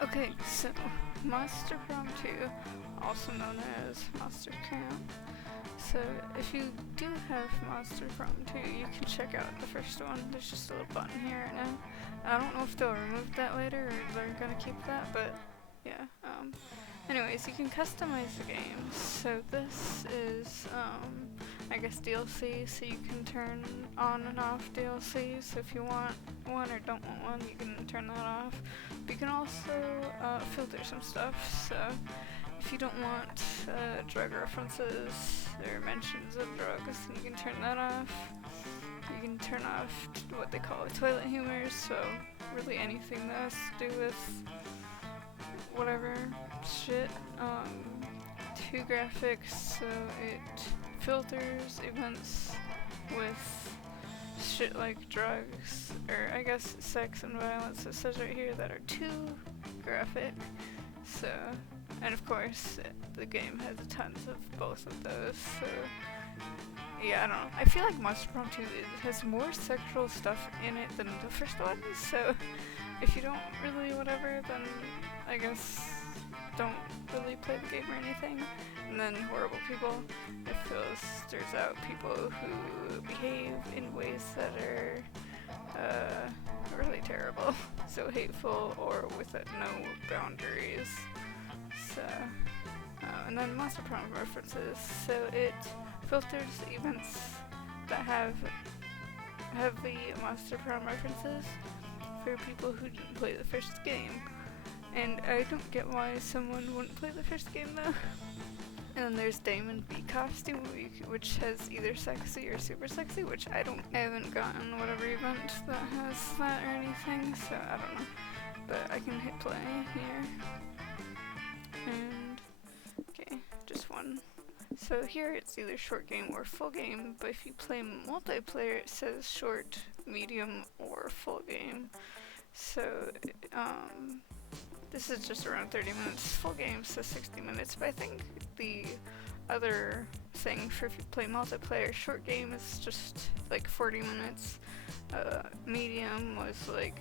Okay, so Monster Prom 2, also known as Monster Camp. So if you do have Monster Prom 2, you can check out the first one. There's just a little button here right now. I don't know if they'll remove that later or they're gonna keep that, but yeah. Anyways, you can customize the game. So this is, I guess DLC, so you can turn on and off DLC. So if you want one or don't want one, you can turn that off. But you can also filter some stuff. So if you don't want drug references or mentions of drugs, then you can turn that off. You can turn off what they call toilet humors, so really anything that has to do with whatever shit. Too graphics, so it filters events with shit like drugs, or I guess sex and violence, it says right here, that are too graphic. So, and of course, the game has tons of both of those, so yeah, I don't know. I feel like Monster Prom 2 has more sexual stuff in it than the first one, so if you don't really whatever, then I guess don't really play the game or anything. And then horrible people, it filters out people who behave in ways that are really terrible, so hateful or with no boundaries. So, and then Monster Prom references, so it filters events that have the Monster Prom references for people who didn't play the first game. And I don't get why someone wouldn't play the first game though. And then there's Damon B costume, which has either sexy or super sexy, which I haven't gotten whatever event that has that or anything, so I don't know. But I can hit play here. And, okay, just one. So here it's either short game or full game, but if you play multiplayer it says short, medium, or full game. So, this is just around 30 minutes. Full game says 60 minutes, but I think the other thing for if you play multiplayer, short game is just like 40 minutes. Medium was like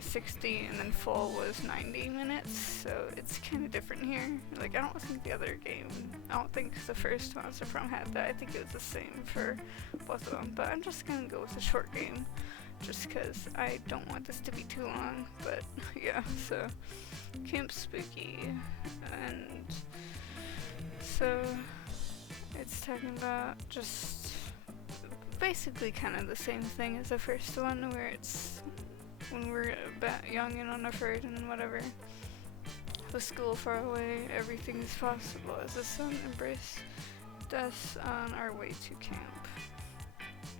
60, and then full was 90 minutes, so it's kind of different here. Like, I don't think the first Monster Prom had that. I think it was the same for both of them, but I'm just gonna go with the short game just because I don't want this to be too long. But yeah, so Camp Spooky, and so it's talking about just basically kind of the same thing as the first one, where it's when we're young and unafraid and whatever. With school far away, everything is possible as the sun embrace death on our way to camp.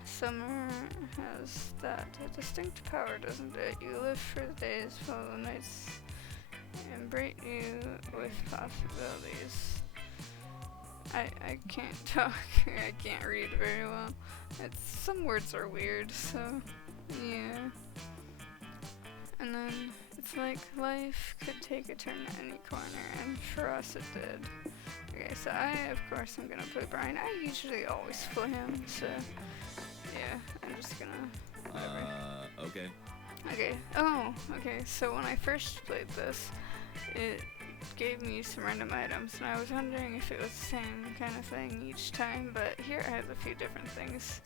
Summer has that distinct power, doesn't it? You live for the days, follow the nights, and break you with possibilities. I can't talk, I can't read very well. Some words are weird, so yeah. And then it's like life could take a turn at any corner, and for us it did. Okay, so of course I'm gonna play Brian. I usually always play him, so yeah, I'm just gonna whatever. Okay. Okay, oh, okay, so when I first played this, it gave me some random items, and I was wondering if it was the same kind of thing each time, but here it has a few different things.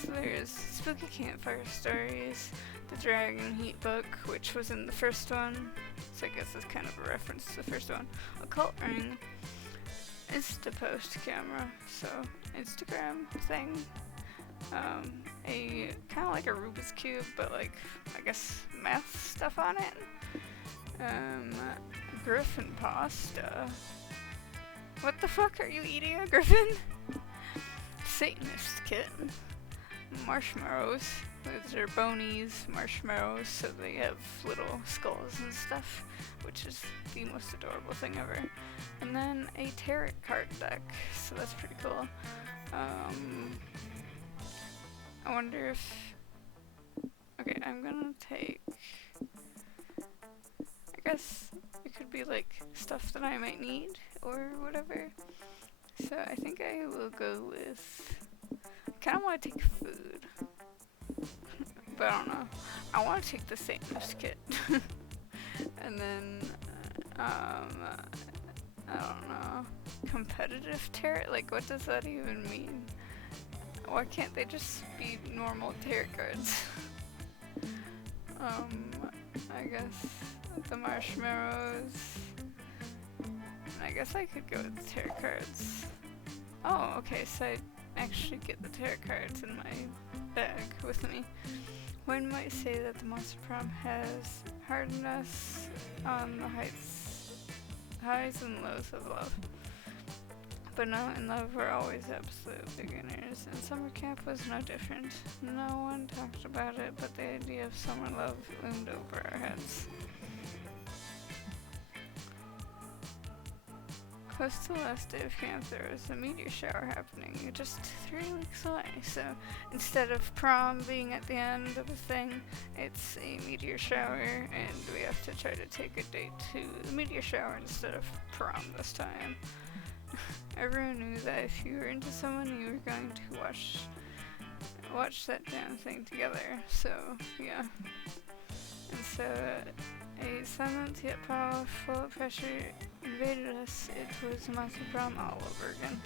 So there's Spooky Campfire Stories, the Dragon Heat book, which was in the first one, so I guess it's kind of a reference to the first one. Occult Ring, Instapost camera, so Instagram thing. A kind of like a Rubik's Cube, but like, I guess math stuff on it. Griffin pasta. What the fuck, are you eating a griffin? Satanist kit. Marshmallows. Those are bonies, marshmallows, so they have little skulls and stuff, which is the most adorable thing ever. And then a tarot card deck, so that's pretty cool. I wonder if... Okay, I'm gonna take... I guess it could be like stuff that I might need, or whatever. So I think I will go with... I kinda wanna take food. but I don't know. I want to take the satanist kit. And then, I don't know. Competitive tarot? Like, what does that even mean? Why can't they just be normal tarot cards? I guess the marshmallows. I guess I could go with the tarot cards. Oh, okay, so I actually get the tarot cards in my bag with me. One might say that the Monster Prom has hardened us on the highs and lows of love. But now in love, we're always absolute beginners, and summer camp was no different. No one talked about it, but the idea of summer love loomed over our heads. Close to the last day of camp, there was a meteor shower happening just 3 weeks away. So instead of prom being at the end of the thing, it's a meteor shower, and we have to try to take a date to the meteor shower instead of prom this time. Everyone knew that if you were into someone, you were going to watch that damn thing together. So yeah, and so a silent yet powerful pressure invaded us. It was Monster Prom all over again.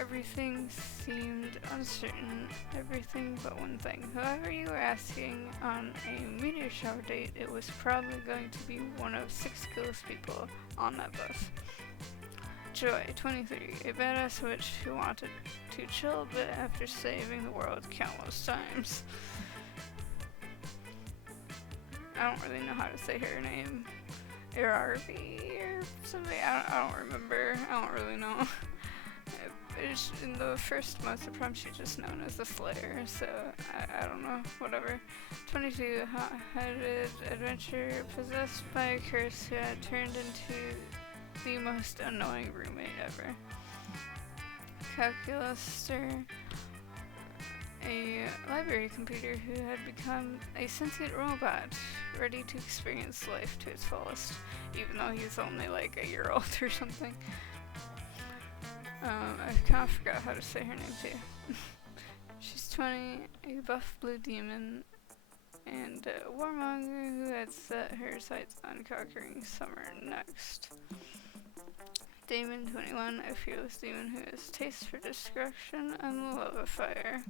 Everything seemed uncertain, everything but one thing. Whoever you were asking on a meteor shower date, it was probably going to be one of 6 ghost people on that bus. Joy, 23, a badass witch who wanted to chill a bit after saving the world countless times. I don't really know how to say her name. Irarvi or something? I don't remember. I don't really know. In the first Monster Prom, she's just known as the Slayer, so I don't know. Whatever. 22, hot-headed adventurer possessed by a curse who had turned into the most annoying roommate ever. Calculuster, a library computer who had become a sentient robot, ready to experience life to its fullest, even though he's only like a year old or something. I kind of forgot how to say her name too. She's 20, a buff blue demon, and a warmonger who had set her sights on conquering summer next. Damon, 21, a fearless demon who has taste for destruction and the love of fire.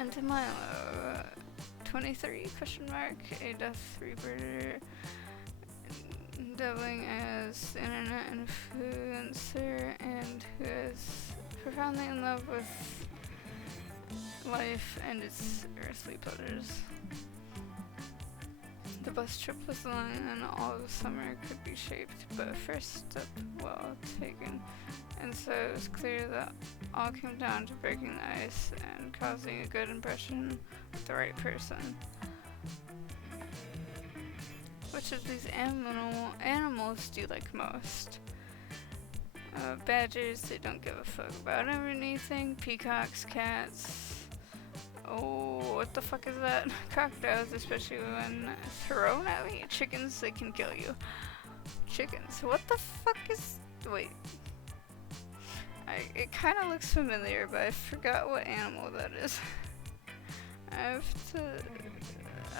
And to Milo, 23, a death rebirder, doubling as internet influencer and who is profoundly in love with life and its earthly pleasures. The bus trip was long and all of the summer could be shaped, but first step well taken, and so it was clear that all came down to breaking the ice and causing a good impression with the right person. Which of these animals do you like most? Badgers, they don't give a fuck about anything. Peacocks, cats. Oh, what the fuck is that? Crocodiles, especially when thrown at me. Chickens, they can kill you. Chickens, what the fuck is... Wait. It kind of looks familiar, but I forgot what animal that is. I have to...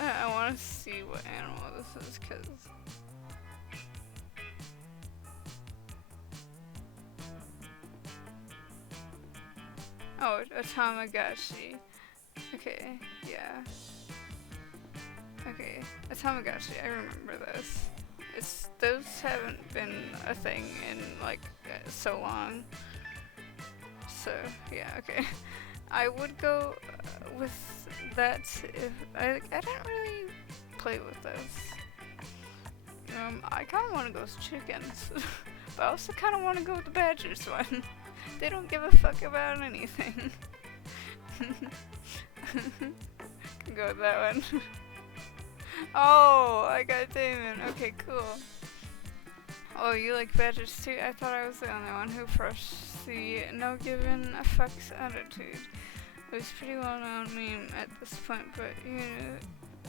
I want to see what animal this is, because... Oh, a Tamagotchi. Okay, yeah. Okay, a Tamagotchi, I remember this. Those haven't been a thing in, like, so long. So, yeah, okay. I would go with that if... I didn't really play with this. I kind of want to go with chickens. But I also kind of want to go with the badgers one. They don't give a fuck about anything. Can go with that one. Oh, I got Damon. Okay, cool. Oh, you like badgers too? I thought I was the only one who brushed the no given a fucks attitude. It was pretty well known meme at this point, but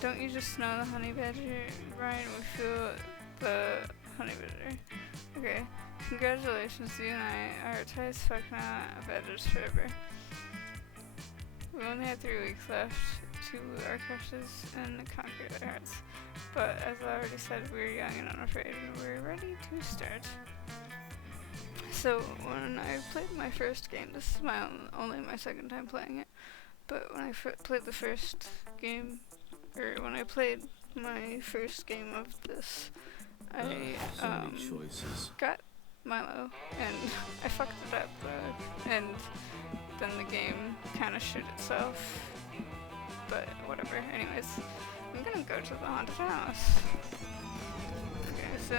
don't you just know the honey badger? Brian would feel the honey badger. Okay, congratulations, you and I are tight as fuck now, badgers forever. We only have 3 weeks left to our crushes and conquer their hearts. But as I already said, we're young and unafraid, and we're ready to start. So when I played my first game, this is only my second time playing it, but when I played the first game, or when I played my first game of this, I got Milo, and I fucked it up, and then the game kind of shit itself, but whatever. Anyways, I'm gonna go to the haunted house. Okay, so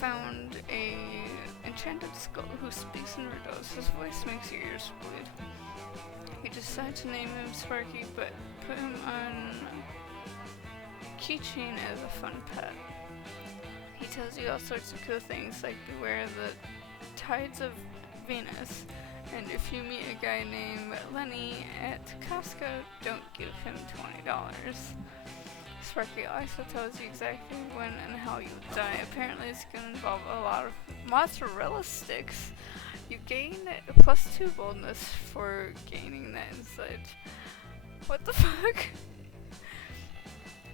found a enchanted skull who speaks in riddles. His voice makes your ears bleed. You decide to name him Sparky, but put him on keychain as a fun pet. He tells you all sorts of cool things, like beware the tides of Venus, and if you meet a guy named Lenny at Costco, don't give him $20. Sparky also tells you exactly when and how you will die. Apparently it's going to involve a lot of mozzarella sticks. You gain +2 boldness for gaining that insight. What the fuck?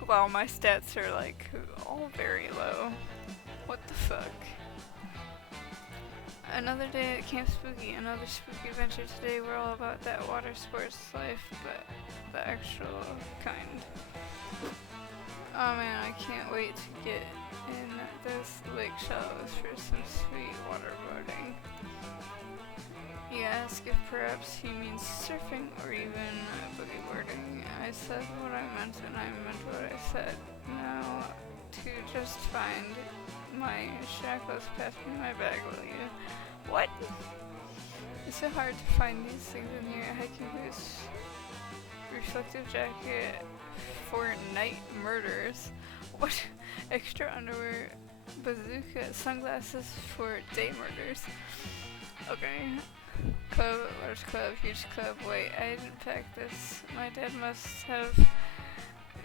Wow, my stats are like all very low. What the fuck? Another day at Camp Spooky, another spooky adventure. Today we're all about that water sports life, but the actual kind. Oh man, I can't wait to get in those lake shallows for some sweet waterboarding. You ask if perhaps he means surfing or even boogie boarding. I said what I meant and I meant what I said. Now to just find my shackles, pass me my bag, will you? What? It's so hard to find these things in here. Hiking boots, reflective jacket for night murders. What? Extra underwear, bazooka, sunglasses for day murders. Okay. Club, large club, huge club. Wait, I didn't pack this. My dad must have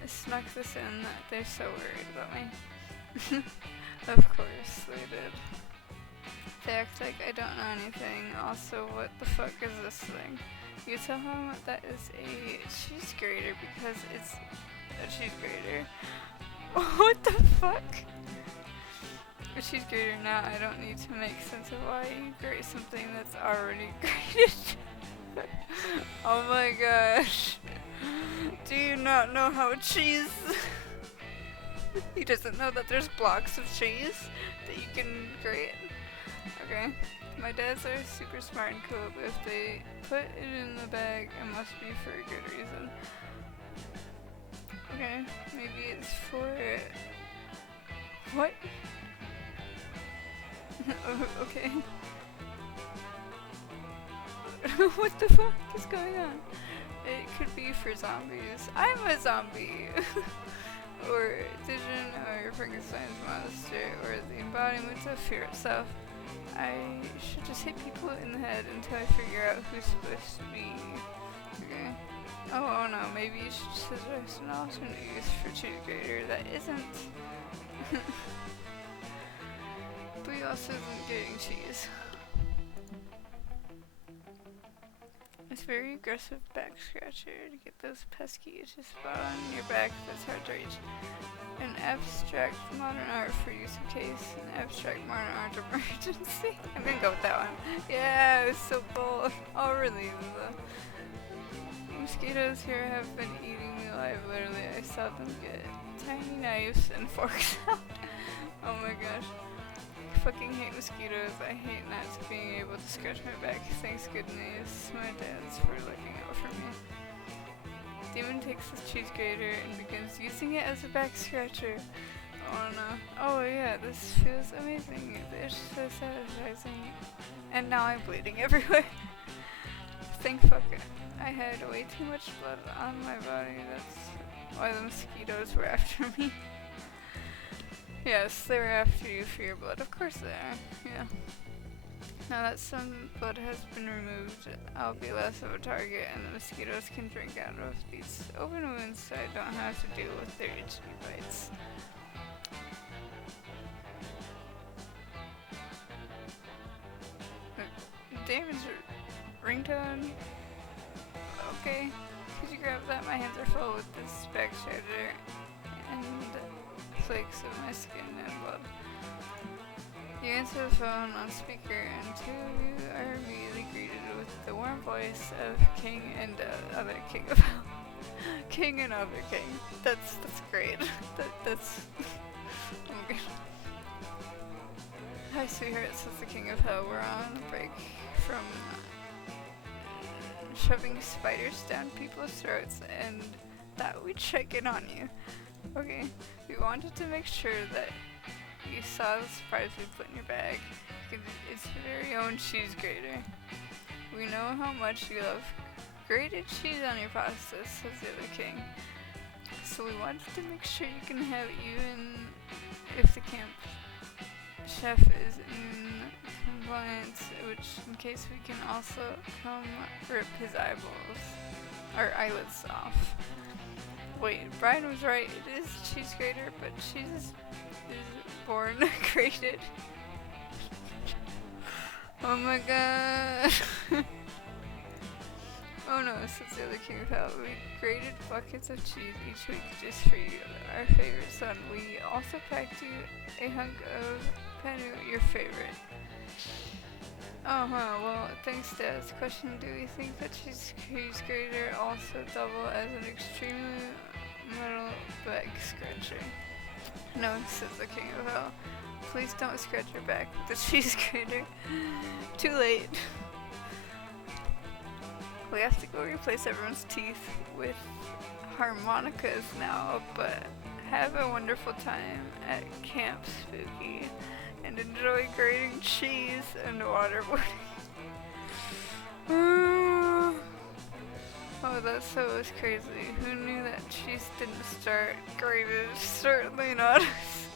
snuck this in. They're so worried about me. Of course they did. They act like I don't know anything. Also, what the fuck is this thing? You tell him that is a cheese grater because it's a cheese grater. What the fuck? A cheese grater. Now I don't need to make sense of why you grate something that's already grated. Oh my gosh. Do you not know how cheese... He doesn't know that there's blocks of cheese that you can grate. Okay. My dads are super smart and cool, but if they put it in the bag, it must be for a good reason. Okay, maybe it's for... What? Oh, okay. What the fuck is going on? It could be for zombies. I'm a zombie! Or Dijon, or Frankenstein's monster, or the embodiment of fear itself. I should just hit people in the head until I figure out who's supposed to be. Okay. Oh no, maybe you should suggest an alternate use for cheese grater that isn't. But he also isn't getting cheese. It's very aggressive back scratcher to get those pesky itches spot on your back that's hard to reach. An abstract modern art for use in case. An abstract modern art emergency. I'm gonna go with that one. Yeah, it was so bold. Oh really? The mosquitoes here have been eating me alive, literally. I saw them get tiny knives and forks out. Oh my gosh. I fucking hate mosquitoes. I hate not being able to scratch my back. Thanks goodness my dad's for looking out for me. Demon takes his cheese grater and begins using it as a back scratcher. Oh no. Oh yeah, this feels amazing. It's so satisfying. And now I'm bleeding everywhere. Thank fuck. I had way too much blood on my body. That's why the mosquitoes were after me. Yes, they were after you for your blood. Of course they are. Yeah. Now that some blood has been removed, I'll be less of a target and the mosquitoes can drink out of these open wounds so I don't have to deal with their itchy bites. Damage ringtone? Okay. Could you grab that? My hands are full with this back charger and flakes of my skin and blood. You answer the phone on speaker, and two of you are immediately greeted with the warm voice of King and other King of Hell. King and other King. That's great. That's oh my god. Hi sweetheart, says the King of Hell. We're on a break from shoving spiders down people's throats and thought we'd check in on you. Okay, we wanted to make sure that you saw the surprise we put in your bag. It's your very own cheese grater. We know how much you love grated cheese on your pasta, says the other King. So we wanted to make sure you can have it even if the camp chef is in compliance, which in case we can also come rip his eyelids off. Wait, Brian was right, it is cheese grater, but cheese is born grated. Oh my god. Oh no, says the other King of Hell. We grated buckets of cheese each week just for you, our favorite son. We also packed you a hunk of penne, your favorite. Well, thanks Dad. Question, do we think that cheese grater also double as an extremely metal back scratcher? No, says the King of Hell. Please don't scratch your back with the cheese grater. Too late. We have to go replace everyone's teeth with harmonicas now, but have a wonderful time at Camp Spooky and enjoy grating cheese and waterboarding. Oh, that so was crazy. Who knew that cheese didn't start grated? Certainly not us.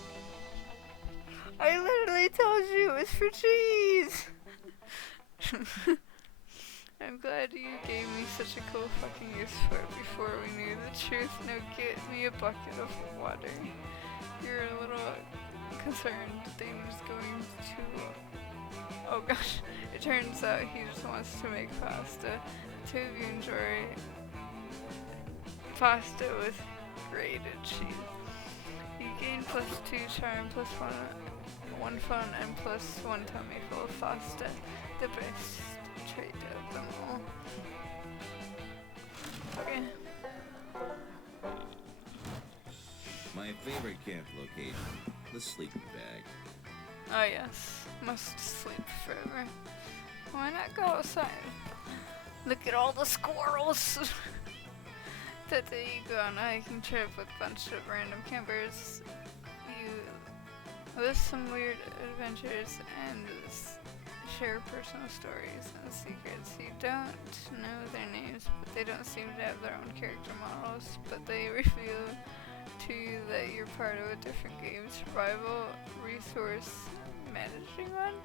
I literally told you it was for cheese! I'm glad you gave me such a cool fucking use for it before we knew the truth. Now get me a bucket of water. You're a little concerned things going to... Oh gosh, it turns out he just wants to make pasta. The two of you enjoy pasta with grated cheese. You gain +2 charm, +1 fun, and +1 tummy full of pasta. The best trait of them all. Okay. My favorite camp location, the sleeping bag. Oh yes, must sleep forever. Why not go outside? Look at all the squirrels! That day you go on a hiking trip with a bunch of random campers. You live some weird adventures and share personal stories and secrets. You don't know their names, but they don't seem to have their own character models, but they reveal to you that you're part of a different game. Survival resource managing one?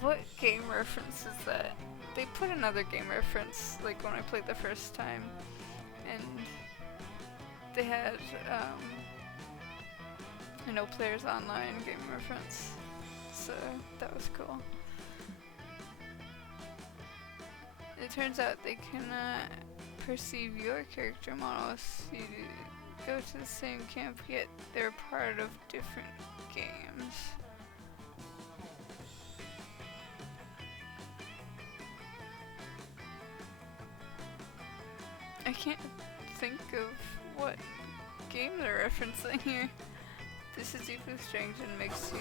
What game reference is that? They put another game reference, like when I played the first time, and they had, players online game reference, so that was cool. It turns out they cannot perceive your character models. You go to the same camp, yet they're part of different games. I can't think of what game they're referencing here. This is deeply strange and makes you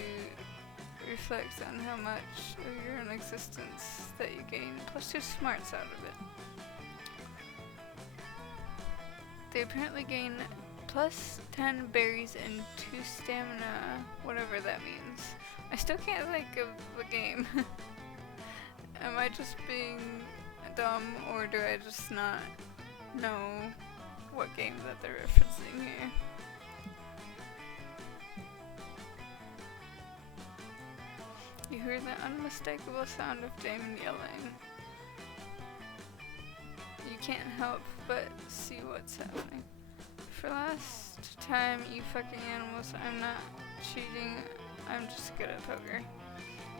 reflect on how much of your own existence that you gain, +2 smarts out of it. They apparently gain +10 berries and 2 stamina, whatever that means. I still can't think of the game. Am I just being dumb, or do I just not know what game that they're referencing here? You hear the unmistakable sound of Damon yelling. You can't help but see what's happening. For last time, you fucking animals, I'm not cheating, I'm just good at poker.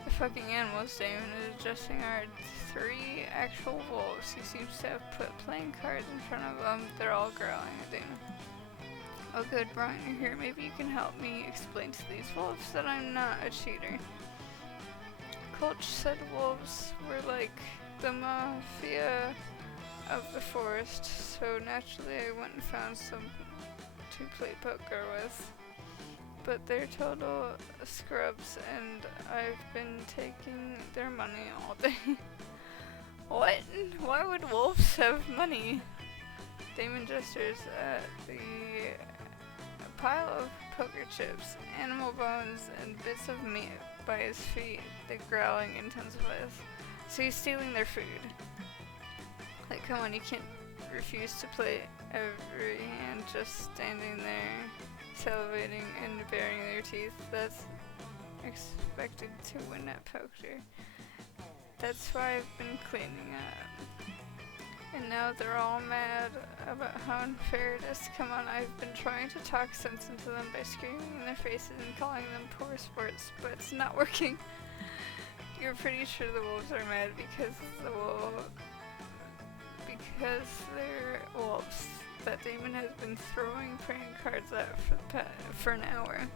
The fucking animals Damon is adjusting are 3 actual wolves. He seems to have put playing cards in front of them. They're all growling at Damon. Oh good, Brian, you're here. Maybe you can help me explain to these wolves that I'm not a cheater. Coach said wolves were like the mafia of the forest, so naturally I went and found some to play poker with. But they're total scrubs and I've been taking their money all day. What? Why would wolves have money? Damon gestures at the pile of poker chips, animal bones, and bits of meat by his feet. The growling intensifies. So he's stealing their food. Like, come on, you can't refuse to play every hand just standing there, salivating and baring their teeth. That's expected to win at poker. That's why I've been cleaning up. And now they're all mad about how unfair it is. Come on, I've been trying to talk sense into them by screaming in their faces and calling them poor sports, but it's not working. You're pretty sure the wolves are mad because they're wolves that Damon has been throwing prank cards at for an hour.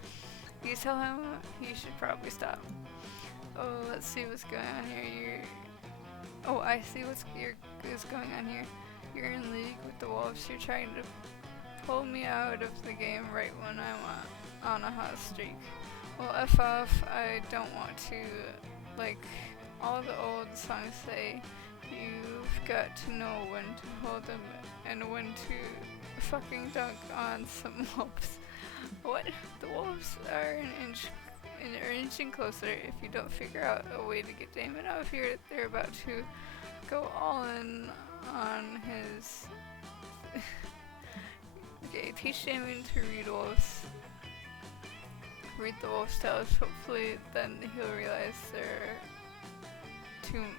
You tell him he should probably stop. Oh, let's see what's going on here. I see what's going on here. You're in league with the wolves. You're trying to pull me out of the game right when I'm on a hot streak. Well, F off. I don't want to. Like all the old songs say, you've got to know when to hold them and when to fucking dunk on some wolves. What? The wolves are inching closer. If you don't figure out a way to get Damon out of here, they're about to go all in on his... Okay, teach Damon to read wolves. Read the wolf's tales. Hopefully then he'll realize they're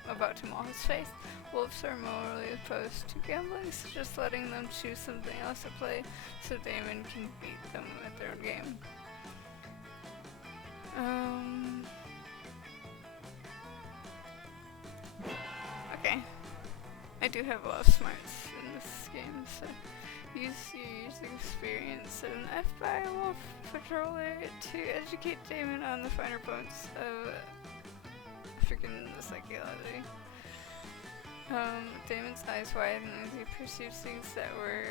about to maul his face. Wolves are morally opposed to gambling, so just letting them choose something else to play so Damon can beat them at their own game. Okay. I do have a lot of smarts in this game, so use your years of experience as an FBI wolf patroller to educate Damon on the finer points of freaking the psychology. Damon's eyes widen as he perceives things that were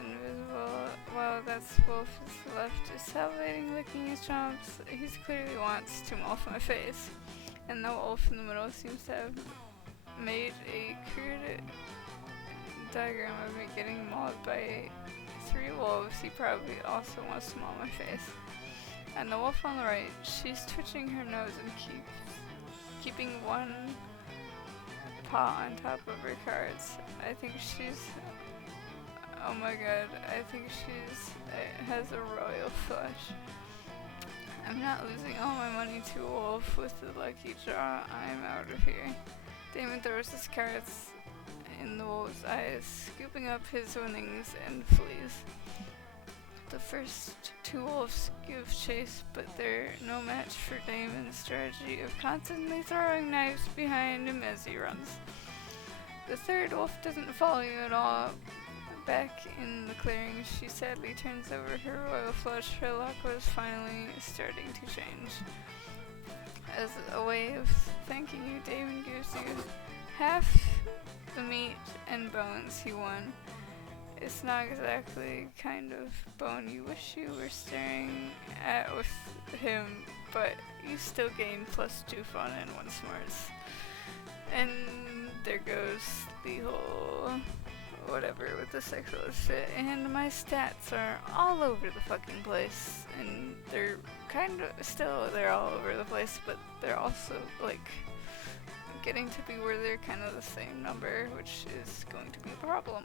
invisible, while that wolf is left is salivating, licking his chops. He clearly wants to maul my face, and the wolf in the middle seems to have made a crude diagram of me getting mauled by 3 wolves. He probably also wants to maul my face. And the wolf on the right, she's twitching her nose and keeping one paw on top of her cards. I think she's... Oh my god, I think she's... has a royal flush. I'm not losing all my money to a wolf with the lucky draw. I'm out of here. Damon throws his cards in the wolf's eyes, scooping up his winnings and flees. The first 2 wolves give chase, but they're no match for Damon's strategy of constantly throwing knives behind him as he runs. The 3rd wolf doesn't follow you at all. Back in the clearing, she sadly turns over her royal flush. Her luck was finally starting to change. As a way of thanking you, Damon gives you half the meat and bones he won. It's not exactly kind of bone you wish you were staring at with him, but you still gain +2 fun and 1 smarts. And there goes the whole whatever with the sexual shit, and my stats are all over the fucking place, and they're they're all over the place, but they're also like getting to be where they're kind of the same number, which is going to be a problem.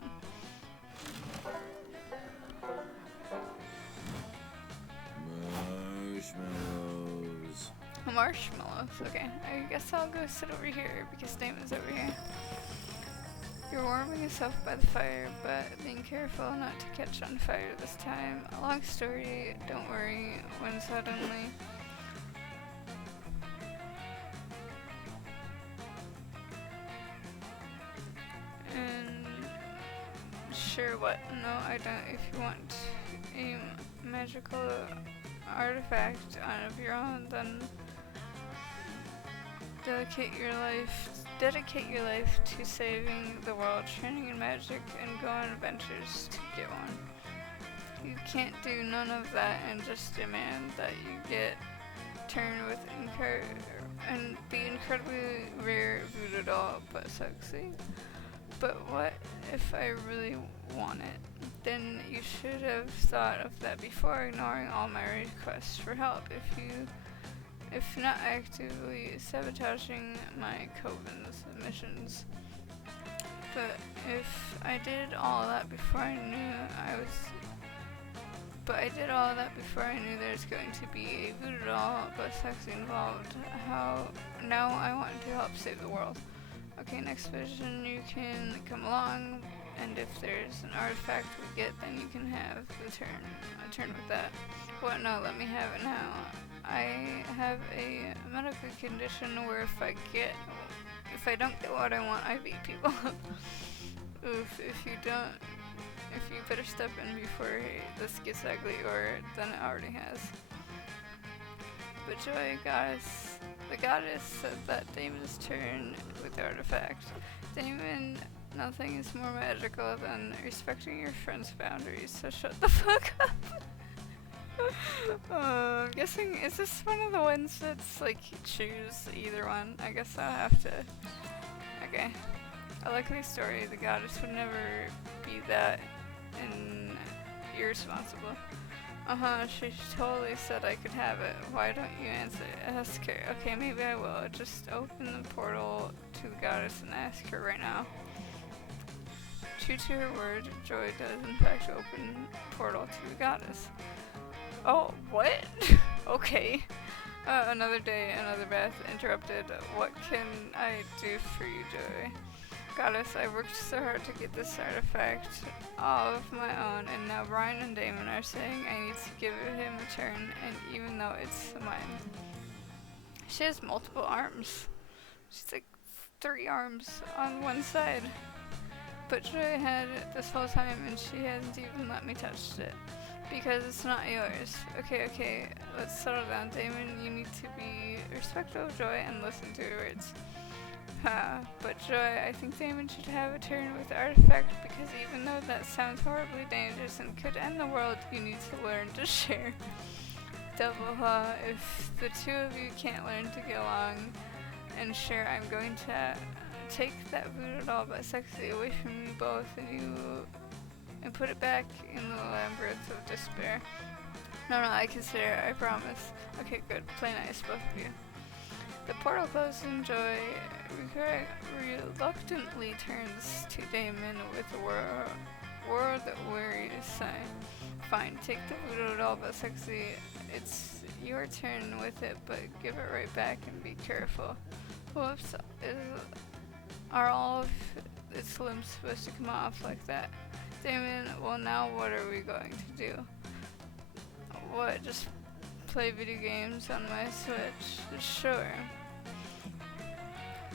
Marshmallows. Okay, I guess I'll go sit over here because Damon's over here. You're warming yourself by the fire, but being careful not to catch on fire this time. A long story, don't worry, when suddenly Sure, what? No, I don't. If you want a magical artifact of your own, then dedicate your life to saving the world, training in magic, and go on adventures to get one. You can't do none of that and just demand that you get turned with the incredibly rare voodoo doll, but sexy. But what if I really want it? Then you should have thought of that before ignoring all my requests for help. If not actively sabotaging my coven's missions. But if I did all that before I knew there's going to be a voodoo doll but sexy involved. Now I want to help save the world. Okay, next vision, you can come along, and if there's an artifact we get, then you can have a turn with that. What? No, let me have it now. I have a medical condition where if I don't get what I want, I beat people up. Oof, if you better step in before this gets ugly, or then it already has. But Joy, the goddess said that Damon's turn with the artifact. Damon, nothing is more magical than respecting your friend's boundaries, so shut the fuck up. I'm guessing, is this one of the ones that's like, choose either one? I guess I'll have to. Okay. I like the story. The goddess would never be that irresponsible. She totally said I could have it. Why don't you ask her? Okay, maybe I will. Just open the portal to the goddess and ask her right now. True to her word, Joy does in fact open portal to the goddess. Oh, what? Okay. Another day, another bath interrupted. What can I do for you, Joy? Goddess, I worked so hard to get this artifact all of my own, and now Brian and Damon are saying I need to give him a turn, and even though it's mine. She has multiple arms. She's like 3 arms on one side. But Joy had it this whole time, and she hasn't even let me touch it. Because it's not yours. Okay, let's settle down. Damon, you need to be respectful of Joy and listen to her words. But Joy, I think Damon should have a turn with the artifact, because even though that sounds horribly dangerous and could end the world, you need to learn to share. Double if the two of you can't learn to get along and share, I'm going to take that voodoo doll but sexy away from you both and put it back in the labyrinth of despair. No, I can share, I promise. Okay, good. Play nice, both of you. The portal closes and Joy reluctantly turns to Damon with a world-weary sigh. Fine, take the voodoo doll but sexy. It's your turn with it, but give it right back and be careful. Whoops, are all of its limbs supposed to come off like that? Damon, well now what are we going to do? What, just play video games on my Switch? Sure.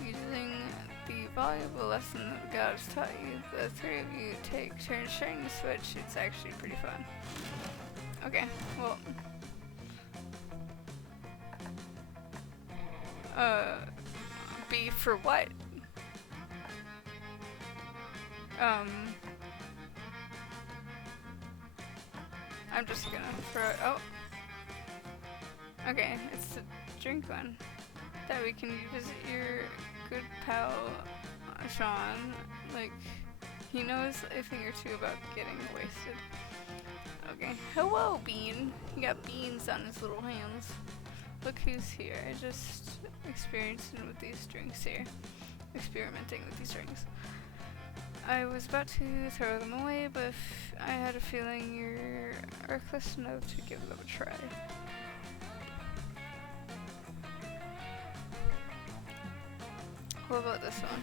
Using the valuable lesson that the gods taught you, the 3 of you take turns sharing the Switch. It's actually pretty fun. Okay, well. B for what? I'm just gonna throw it. Oh. Okay, it's the drink one. That we can visit your good pal, Sean. Like, he knows a thing or two about getting wasted. Okay. Hello, Bean. He got beans on his little hands. Look who's here. I just experimenting with these drinks. I was about to throw them away, but I had a feeling you're reckless enough to give them a try. What about this one?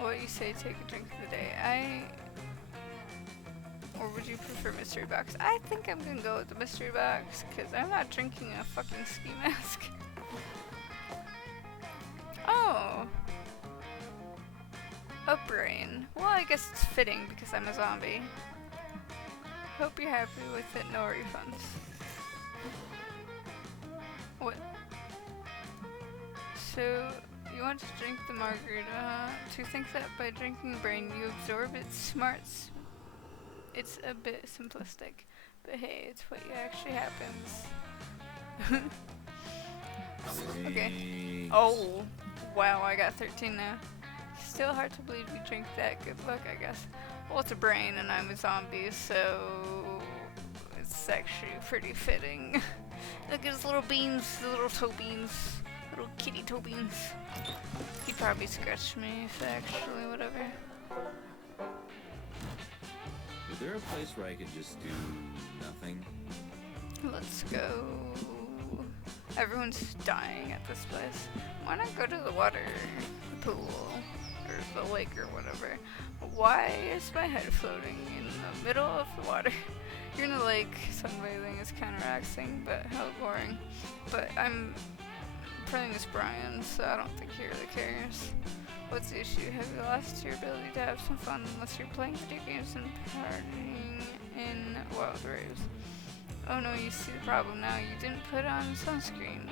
What you say, take a drink of the day. Or would you prefer mystery box? I think I'm gonna go with the mystery box, because I'm not drinking a fucking ski mask. Oh! a brain. Well, I guess it's fitting because I'm a zombie. Hope you're happy with it. No refunds. What? So, you want to drink the margarita. To think that by drinking brain you absorb its smarts. It's a bit simplistic. But hey, it's what actually happens. Okay. Oh, wow, I got 13 now. Still hard to believe you drink that. Good luck, I guess. Well, it's a brain and I'm a zombie, so it's actually pretty fitting. Look at his little beans, the little toe beans. Little kitty toe beans. He'd probably scratch me if actually, whatever. Is there a place where I could just do nothing? Let's go. Everyone's dying at this place. Why not go to the water pool or the lake or whatever? Why is my head floating in the middle of the water? You're in the lake, sunbathing is kind of relaxing, but hell boring. But I'm playing as Brian, so I don't think he really cares. What's the issue? Have you lost your ability to have some fun unless you're playing video games and partying in wild raves? Oh no, you see the problem now. You didn't put on sunscreen.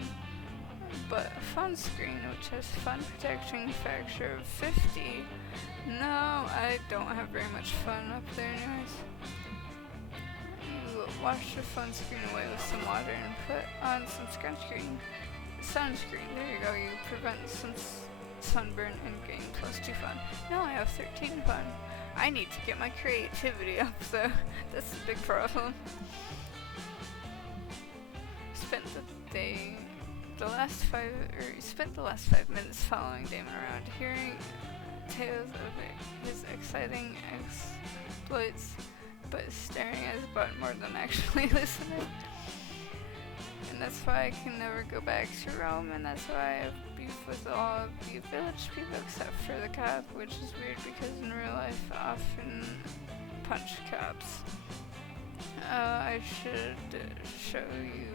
But fun screen, which has fun protection factor of 50. No, I don't have very much fun up there anyways. You wash your fun screen away with some water and put on some sunscreen. There you go. You prevent some sunburn and gain +2 fun. Now I have 13 fun. I need to get my creativity up though. That's the big problem. Spent the last 5 minutes following Damon around, hearing tales of his exciting exploits, but staring at his butt more than actually listening. And that's why I can never go back to Rome, and that's why I have beef with all of the village people except for the cop, which is weird because in real life I often punch cops. I should show you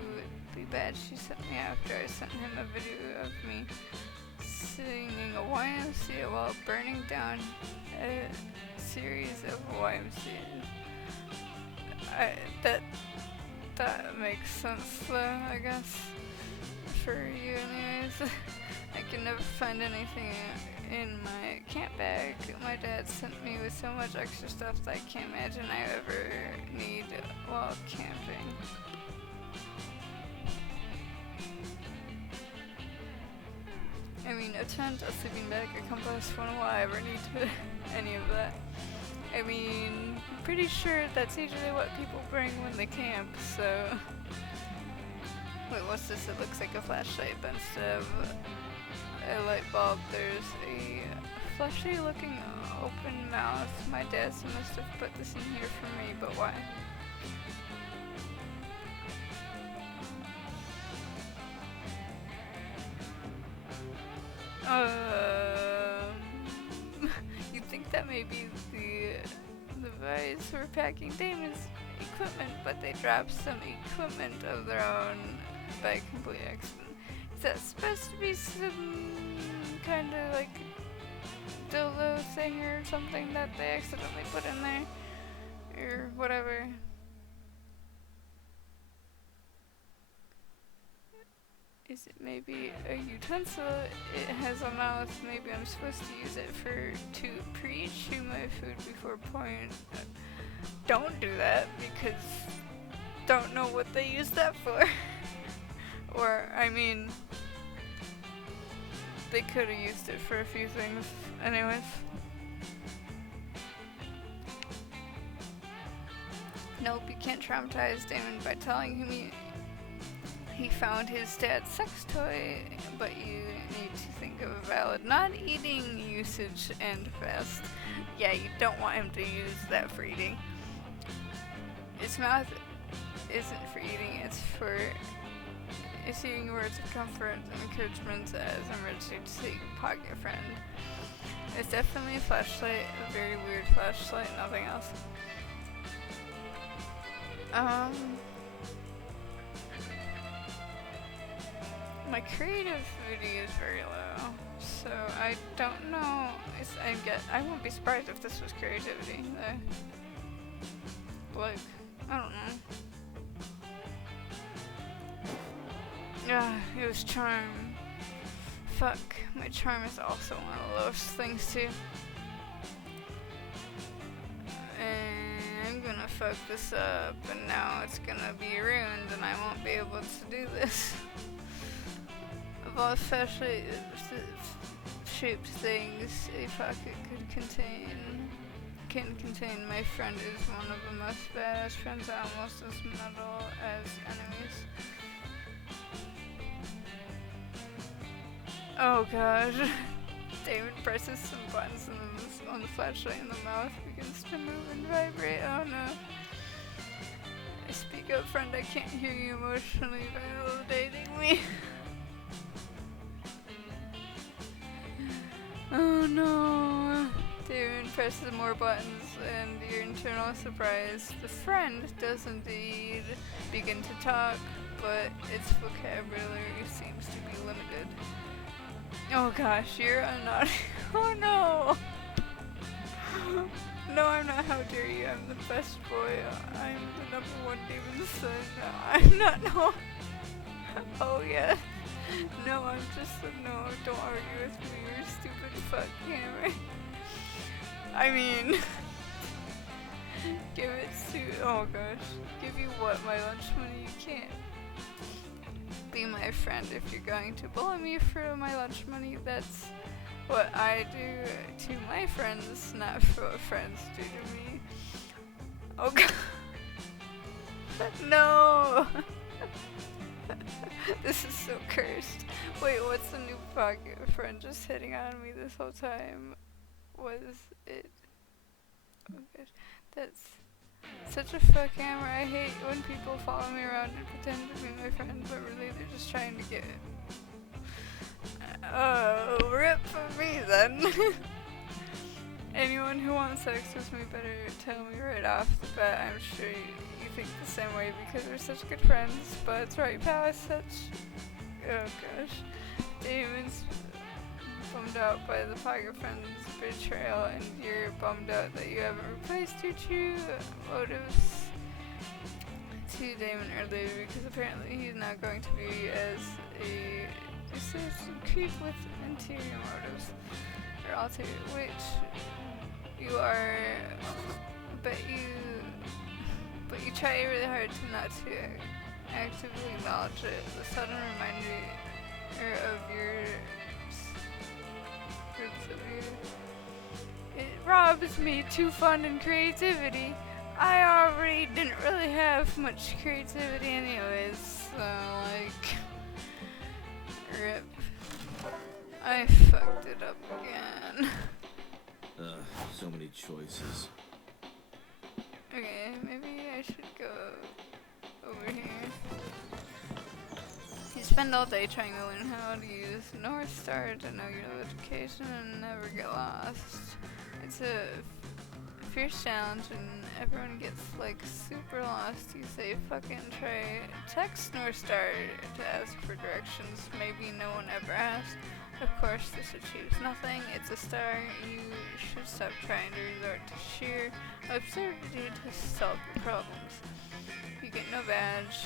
the badge she sent me after I sent him a video of me singing a YMCA while burning down a series of YMCA's. That makes sense though, I guess, for you anyways. I can never find anything in my camp bag. My dad sent me with so much extra stuff that I can't imagine I ever need while camping. I mean, a tent, a sleeping bag, a compass, when will I ever need any of that? I mean, I'm pretty sure that's usually what people bring when they camp, so... Wait, what's this? It looks like a flashlight, but instead of a light bulb, there's a fleshy looking open mouth. My dad must have put this in here for me, but why? You'd think that maybe the guys who were packing Damon's equipment, but they dropped some equipment of their own by complete accident. Is that supposed to be some kind of like dildo thing or something that they accidentally put in there? Or whatever. Is it maybe a utensil? It has a mouth. Maybe I'm supposed to use it to pre-chew my food before pouring. Don't do that because don't know what they use that for. Or I mean, they could have used it for a few things, anyways. Nope, you can't traumatize Damon by telling him he found his dad's sex toy, but you need to think of a valid not-eating usage and fast. Yeah, you don't want him to use that for eating. Its mouth isn't for eating, it's for issuing words of comfort and encouragement as emergency to seek pocket friend. It's definitely a flashlight, a very weird flashlight, nothing else. My creativity is very low, So I don't know. I wouldn't be surprised if this was creativity. Like, I don't know. Yeah, it was charm. Fuck, my charm is also one of those things too. And I'm gonna fuck this up, and now it's gonna be ruined, and I won't be able to do this. Of all especially shaped things a pocket can contain. My friend is one of the most badass friends, almost as metal as enemies. Oh gosh. David presses some buttons on the flashlight, and the mouth begins to move and vibrate. Oh no. Speak up, friend, I can't hear you emotionally validating me. Oh no. David presses more buttons, and your internal surprise. The friend does indeed begin to talk, but its vocabulary seems to be limited. Oh gosh, you're a naughty. Oh no! No, I'm not. How dare you? I'm the best boy. I'm the #1 demon son. I'm not. No. Oh yeah. No, I'm just. No, don't argue with me. You're stupid fuck hammer. I mean. Give it to. Oh gosh. Give you what? My lunch money? You can't. Be my friend if you're going to bully me for my lunch money. That's what I do to my friends, not for what friends do to me. Oh god. No. This is so cursed. Wait, what's the new pocket friend just hitting on me this whole time? Was it? Oh gosh. That's such a fuck hammer. I hate when people follow me around and pretend to be my friends, but really they're just trying to get rip for me then. Anyone who wants sex with me better tell me right off the bat. I'm sure you think the same way because we're such good friends, but it's right past such. Oh gosh. Damon's bummed out by the pocket friend's betrayal, and you're bummed out that you haven't replaced your true motives to Damon earlier, because apparently he's not going to be as a creep with interior motives, or ulterior, which you are, but you try really hard to not to actively acknowledge it. The sudden reminder of your it robs me too fun and creativity. I already didn't really have much creativity anyways, so like, rip. I fucked it up again. So many choices. Okay, maybe I should go over here. You spend all day trying to learn how to use North Star to know your location and never get lost. It's a fierce challenge, and everyone gets like super lost. You say fucking try text North Star to ask for directions. Maybe no one ever asked. Of course, this achieves nothing. It's a star. You should stop trying to resort to sheer absurdity to solve your problems. You get no badge.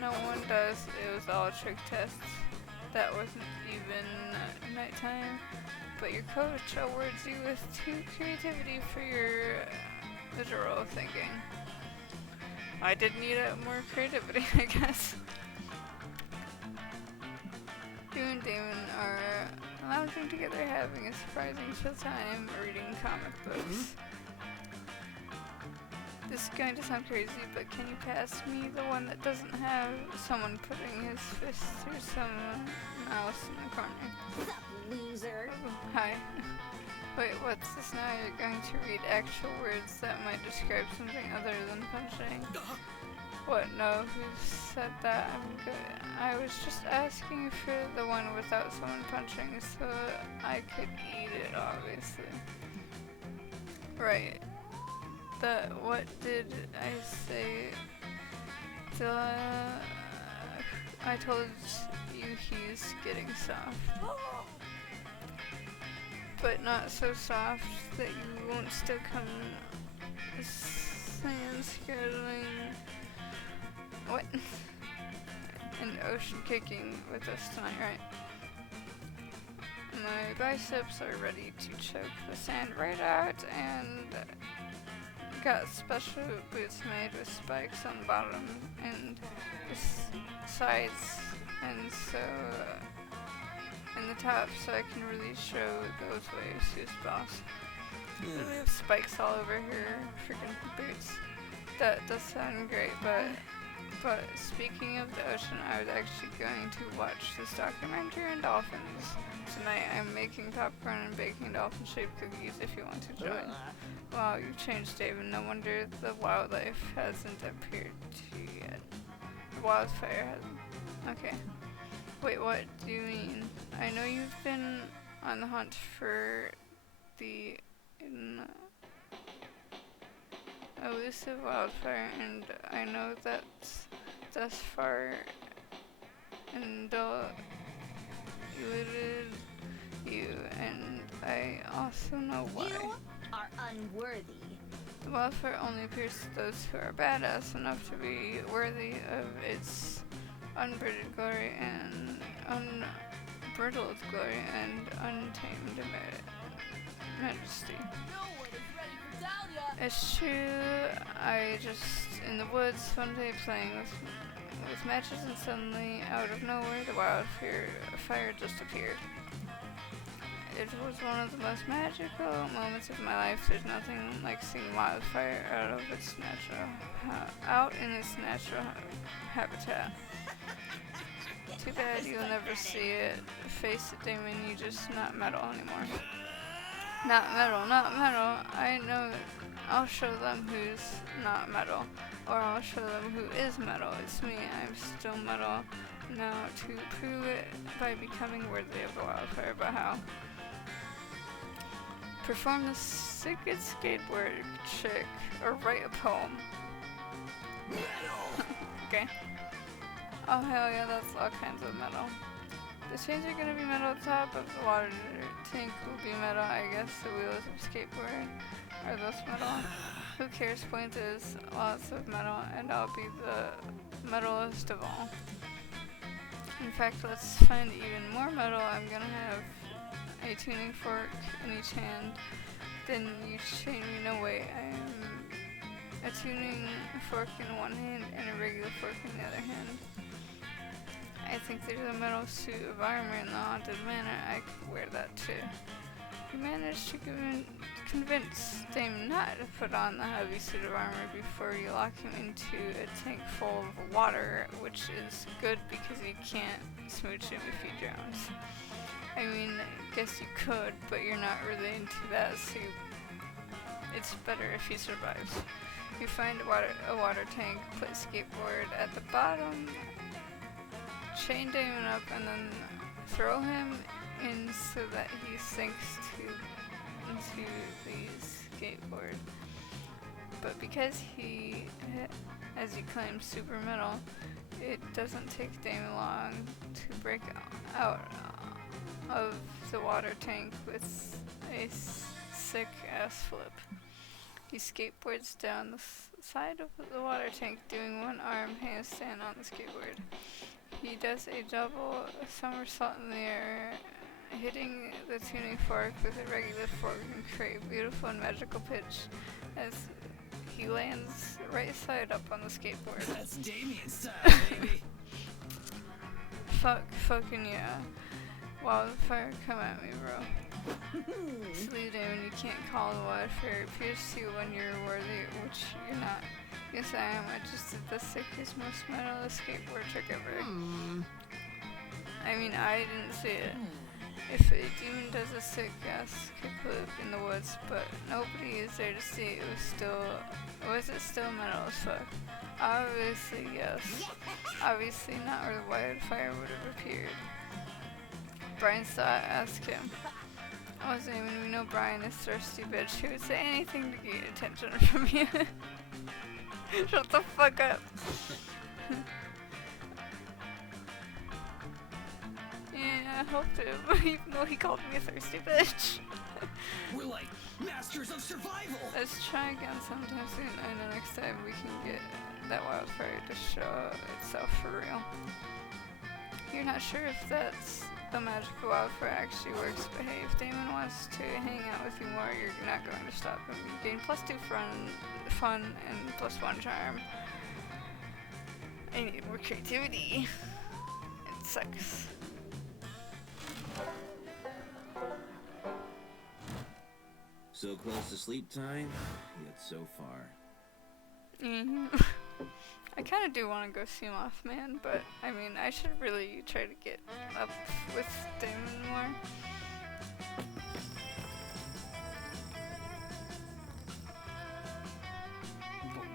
No one does. It was all trick tests. That wasn't even nighttime. But your coach awards you with 2 creativity for your literal thinking. I did need more creativity, I guess. You and Damon are lounging together, having a surprising chill time, reading comic books. This is going to sound crazy, but can you pass me the one that doesn't have someone putting his fist through someone else in the corner? What's up, loser? Hi. Wait, what's this now? You're going to read actual words that might describe something other than punching. What? No, who said that? I'm good. I was just asking for the one without someone punching so I could eat it, obviously. Right. What did I say? I told you he's getting soft. but not so soft that you won't still come sand scheduling. What? And ocean kicking with us tonight, right? My biceps are ready to choke the sand right out, and got special boots made with spikes on the bottom and the sides, and so in the top, so I can really show those waves who's boss. We have spikes all over here, freaking boots. That does sound great, but speaking of the ocean, I was actually going to watch this documentary on dolphins. Tonight I'm making popcorn and baking dolphin-shaped cookies if you want to join. Wow, you've changed, David. No wonder the wildlife hasn't appeared to you yet. The wildfire hasn't. Okay. Wait, what do you mean? I know you've been on the hunt for the elusive wildfire, and I know that's thus far eluded you, and I also know why. You are unworthy. The wildfire only appears to those who are badass enough to be worthy of its unbridled glory and unbridled glory and untamed majesty. It's true. I just in the woods one day playing with matches, and suddenly, out of nowhere, the wildfire just appeared. It was one of the most magical moments of my life. There's nothing like seeing wildfire out in its natural habitat. Too bad you'll never see it. Face it, Damon, you're just not metal anymore. Not metal. I know. I'll show them who's not metal, or I'll show them who is metal. It's me. I'm still metal. Now to prove it by becoming worthy of the wildfire. But how? Perform the sickest skateboard trick, or write a poem. Okay. Oh hell yeah, that's all kinds of metal. The chains are gonna be metal at the top, but the water tank will be metal. I guess the wheels of skateboard are those metal. Who cares? Point is lots of metal, and I'll be the metalist of all. In fact, let's find even more metal. I'm gonna have a tuning fork in each hand. Then you chain me. No way. I'm a tuning fork in one hand and a regular fork in the other hand. I think there's a metal suit of armor in the haunted manor. I could wear that too. You managed to convince Damon not to put on the heavy suit of armor before you lock him into a tank full of water, which is good because you can't smooch him if he drowns. I mean, I guess you could, but you're not really into that, so it's better if he survives. You find a water tank, put skateboard at the bottom, chain Damon up, and then throw him in so that he sinks into the skateboard. But because he, as you claim, super metal, it doesn't take Damon long to break out of the water tank with a sick ass flip. He skateboards down the side of the water tank, doing one arm handstand on the skateboard. He does a double somersault in the air, hitting the tuning fork with a regular fork and create a beautiful and magical pitch as he lands right side up on the skateboard. That's Damien's style, baby. Fucking yeah. Wildfire, come at me, bro. Silly Damon, you can't call the wildfire. It appears to you when you're worthy, which you're not. Yes, I am. I just did the sickest, most metal skateboard trick ever. I mean, I didn't see it. If a demon does a sick ass kickflip in the woods, but nobody is there to see it, was it still metal as fuck? Obviously, yes. Obviously not, or the wildfire would have appeared. Brian saw it, ask him. Oh, Damon, we know Brian is thirsty bitch. He would say anything to get attention from you. Shut the fuck up. Yeah, I hope to, even though he called me a thirsty bitch. masters of survival. Let's try again sometime soon. I know next time we can get that wildfire to show itself for real. You're not sure if that's the magical wildfire actually works, but hey, if Damon wants to hang out with you more, you're not going to stop him. You gain +2 fun and +1 charm. I need more creativity. It sucks. So close to sleep time, yet so far. I kind of do want to go see Mothman, but I mean, I should really try to get up with Damon more.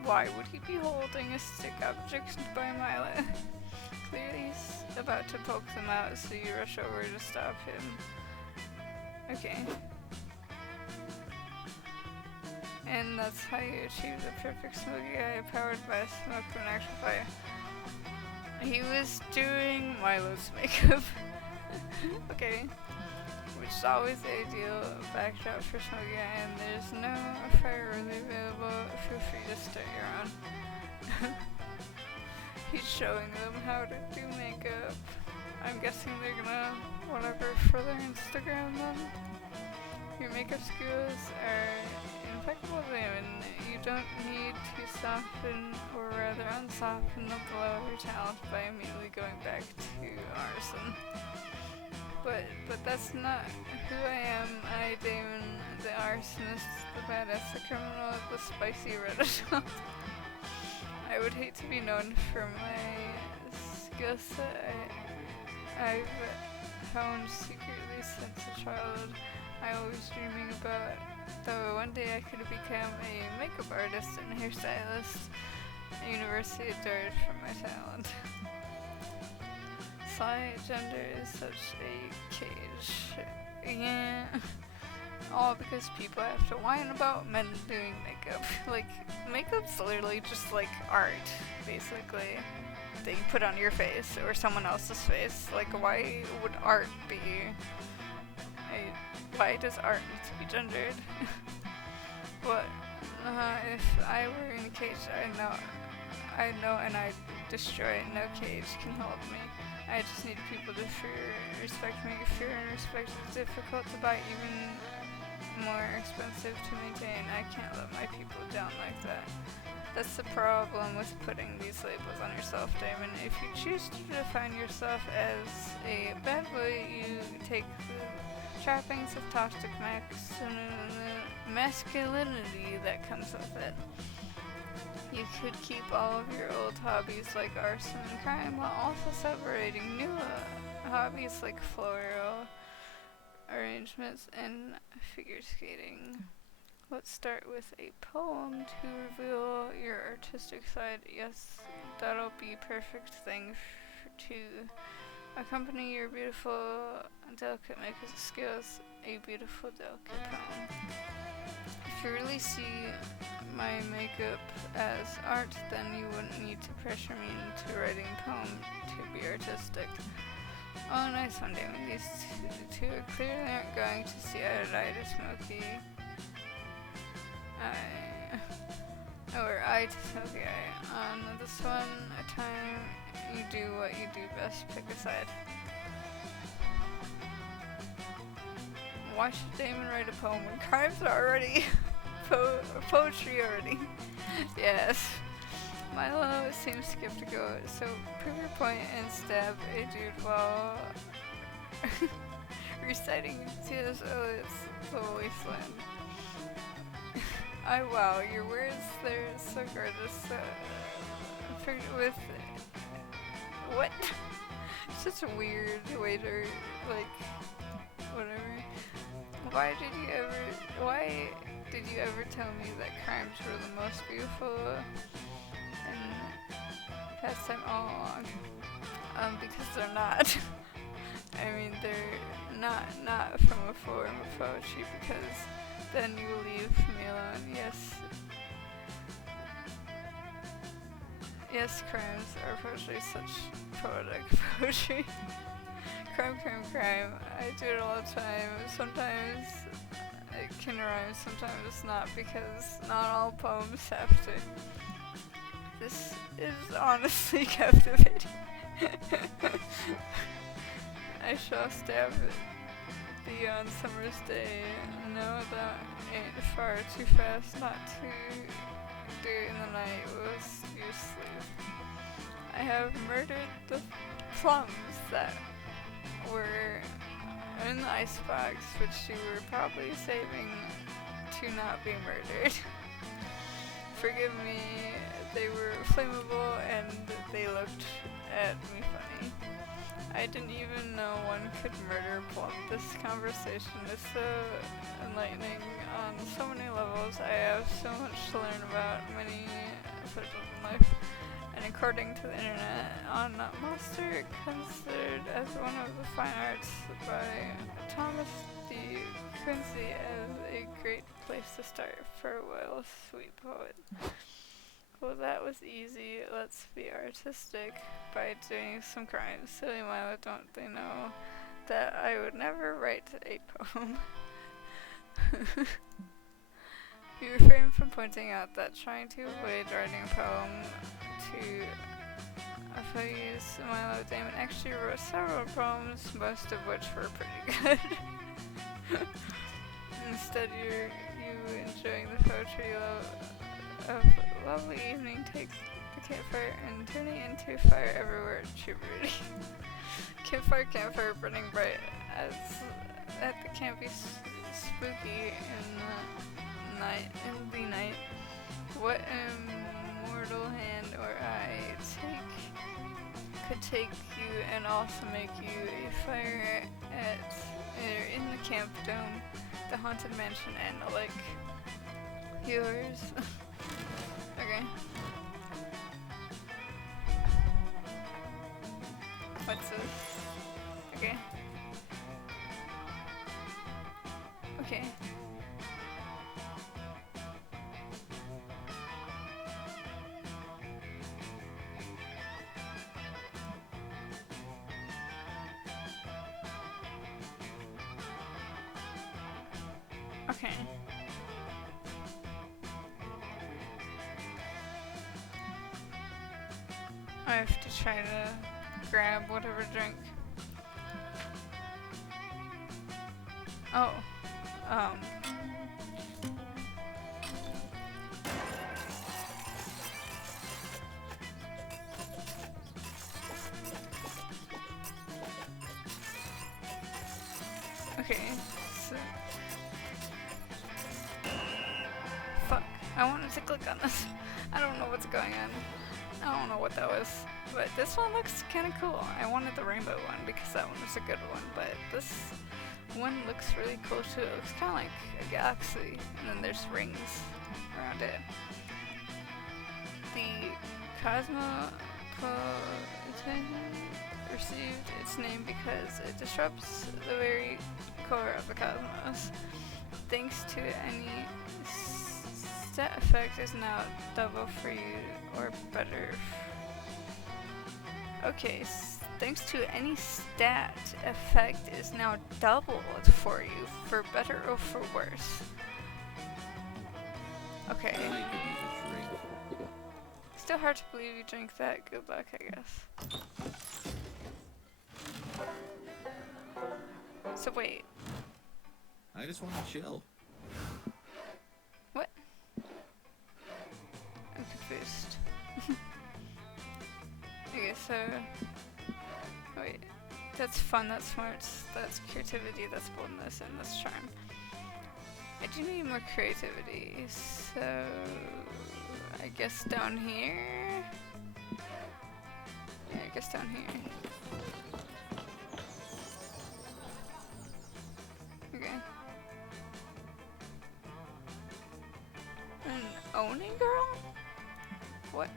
Why would he be holding a stick object by Mila? Clearly he's about to poke them out, so you rush over to stop him. Okay. And that's how you achieve the perfect smoky eye, powered by smoke from an actual fire. He was doing Milo's makeup. Okay. Which is always the ideal backdrop for smoky eye, and there's no fire really available. Feel free to start your own. He's showing them how to do makeup. I'm guessing they're gonna whatever for their Instagram then. Your makeup skills are impeccable, Damon. You don't need to soften, or rather unsoften, the blow of your talent by immediately going back to arson. But that's not who I am. I, Damon, the arsonist, the badass, the criminal, the spicy red adult. I would hate to be known for my skill set I've honed secretly since a child. I always dreaming about, though one day I could become a makeup artist and hairstylist. University adored for my talent. Gender is such a cage. Yeah. All because people have to whine about men doing makeup. Like, makeup's literally just like art, basically, that you put on your face or someone else's face. Like, why would art be why does art need to be gendered? But if I were in a cage, I know and I'd destroy it. No cage can hold me. I just need people to respect me. Fear and respect is difficult to buy, even more expensive to maintain. I can't let my people down like that. That's the problem with putting these labels on yourself, Damon. If you choose to define yourself as a bad boy, you take the trappings of toxic masculinity that comes with it. You could keep all of your old hobbies like arson and crime while also separating new hobbies like floral arrangements and figure skating. Let's start with a poem to reveal your artistic side. Yes, that'll be perfect thing to accompany your beautiful, delicate makeup skills. A beautiful, delicate poem. If you really see my makeup as art, then you wouldn't need to pressure me into writing a poem to be artistic. Oh, nice one, Damon. These two clearly aren't going to see eye to eye to Smokey. Or eye to Smokey eye. On this one, a time you do what you do best. Pick a side. Why should Damon write a poem when crimes are already poetry already? Yes. Milo seems skeptical, so prove your point and stab a dude while reciting tears. Oh, it's the wasteland. Oh wow, your words, they're so gorgeous. With what? Such a weird way to, like, whatever. Why did you ever tell me that crimes were the most beautiful and pastime all along? Because they're not. I mean, they're not from a form of poetry, because then you will leave me alone. Yes, crimes are poetry, such poetic poetry. Crime. I do it all the time. Sometimes it can rhymes, sometimes not, because not all poems have to. This is honestly captivating. I shall stab thee on summer's day, know thou ain't far too fast not to do in the night was your sleep. I have murdered the plums that were in the icebox, which you were probably saving to not be murdered. Forgive me, they were flammable and they looked at me funny. I didn't even know one could murder a plum. This conversation is so enlightening on so many levels. I have so much to learn about many aspects of life. And according to the internet, on Monster, considered as one of the fine arts by Thomas D. Quincy as a great place to start for a well, sweet poet. Well, that was easy. Let's be artistic by doing some crimes. Silly Milo, don't they know that I would never write a poem? You refrain from pointing out that trying to avoid writing a poem to Ophidius Milo Damon actually wrote several poems, most of which were pretty good. Instead, you enjoying the poetry of lovely evening takes the campfire and turning into fire everywhere, Chuberty. Campfire burning bright as at the campy spooky in the night. What immortal hand or eye could take you and also make you a fire in the camp dome, the haunted mansion, and the lake. Yours. Okay. What's this? Okay. Okay. Okay. I have to try to grab whatever drink. Oh. Okay. So fuck. I wanted to click on this. I don't know what's going on. I don't know what that was. But this one looks kind of cool. I wanted the rainbow one because that one was a good one. But this one looks really cool too. It looks kind of like a galaxy. And then there's rings around it. The Cosmopolitan received its name because it disrupts the very core of the cosmos. Thanks to any stat effect is now double for you or better. Okay, thanks to any stat effect is now doubled for you, for better or for worse. Okay. I could use a drink. Still hard to believe you drink that. Good luck, I guess. So wait. I just want to chill. What? I'm confused. Okay, so wait. That's fun, that's smart, that's creativity, that's boldness, and that's charm. I do need more creativity, so I guess down here? Yeah, I guess down here. Okay. An Oni girl? What?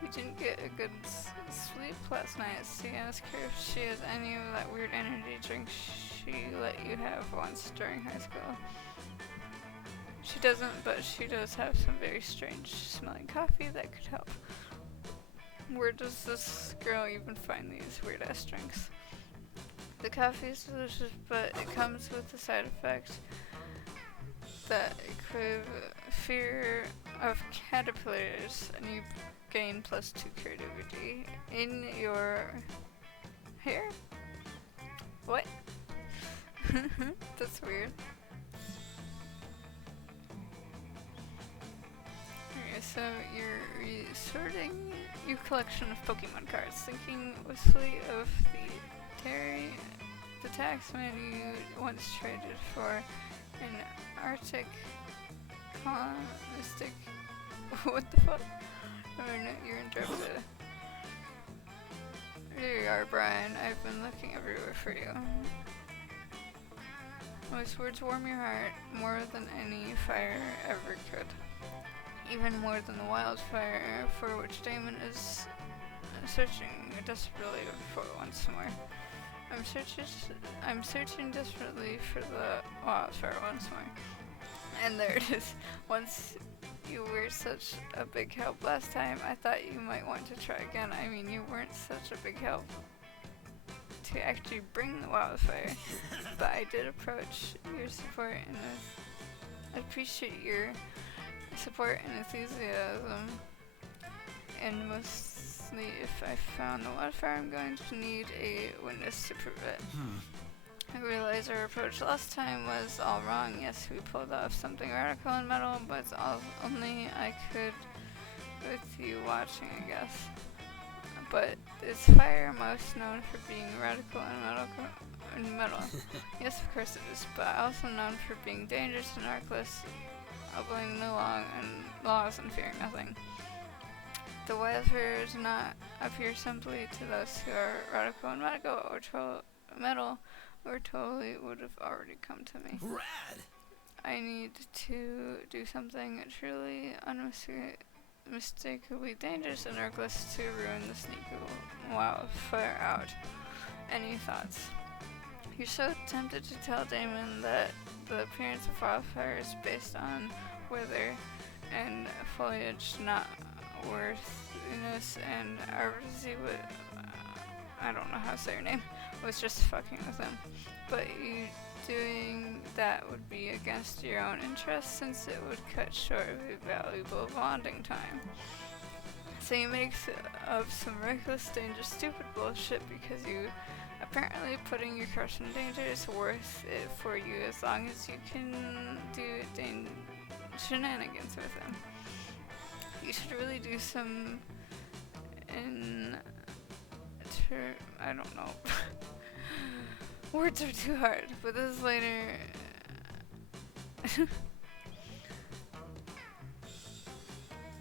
We didn't get a good sleep last night, so ask her if she has any of that weird energy drink she let you have once during high school. She doesn't, but she does have some very strange smelling coffee that could help. Where does this girl even find these weird ass drinks? The coffee is delicious, but it comes with a side effect. that equip fear of caterpillars, and you gain +2 creativity in your hair. What? That's weird. Okay, so you're resorting your collection of Pokemon cards, thinking wistfully of the taxman you once traded for an Arctic mystic. What the fuck? Oh no, you're interrupted. There you are, Brian. I've been looking everywhere for you. Those words warm your heart more than any fire ever could. Even more than the wildfire for which Damon is searching desperately for once more. I'm searching desperately for the wildfire once more. And there it is. Once you were such a big help last time, I thought you might want to try again. I mean, you weren't such a big help to actually bring the wildfire, but I did approach your support and I appreciate your support and enthusiasm. And mostly, if I found the wildfire, I'm going to need a witness to prove it. I realize our approach last time was all wrong. Yes, we pulled off something radical and metal, but it's only I could with you watching, I guess. But is fire most known for being radical and metal? Yes, of course it is, but also known for being dangerous and reckless, obeying the laws and fearing nothing. The wildfire does not appear simply to those who are radical and metal, or totally would have already come to me. Rad! I need to do something truly unmistakably dangerous and reckless to ruin the sneaky wildfire out. Any thoughts? You're so tempted to tell Damon that the appearance of wildfire is based on weather and foliage, not worthiness, and arvorsy I don't know how to say your name, was just fucking with him. But you doing that would be against your own interests, since it would cut short of a valuable bonding time. So you make up some reckless, dangerous, stupid bullshit because you apparently putting your crush in danger is worth it for you as long as you can do shenanigans with him. You should really do some I don't know. Words are too hard, but this is later.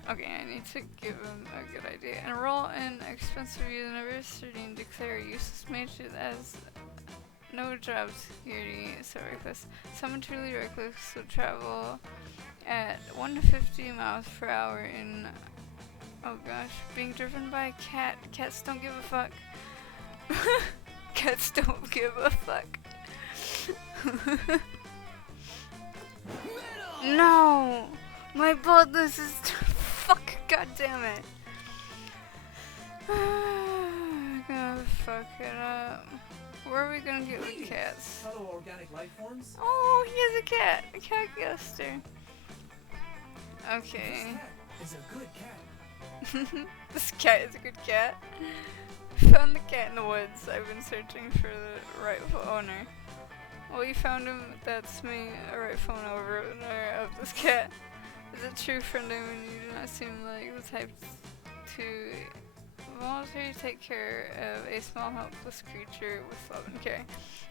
Okay, I need to give him a good idea. Enroll in expensive university and declare useless majors as no job security. So reckless. Someone truly reckless would travel at 150 miles per hour in, oh gosh, being driven by a cat. Cats don't give a fuck. Cats don't give a fuck. No! My boldness is fuck, god damn it. I'm gonna fuck it up. Where are we gonna get the cats? Hello, organic life forms. Oh, he has a cat. A cat guster. Okay. This cat is a good cat. This cat is a good cat. Found the cat in the woods. I've been searching for the rightful owner. Well, you found him. That's me, a rightful owner of this cat. Is it true, friend? I mean, you do not seem like the type to voluntarily take care of a small, helpless creature with love and care.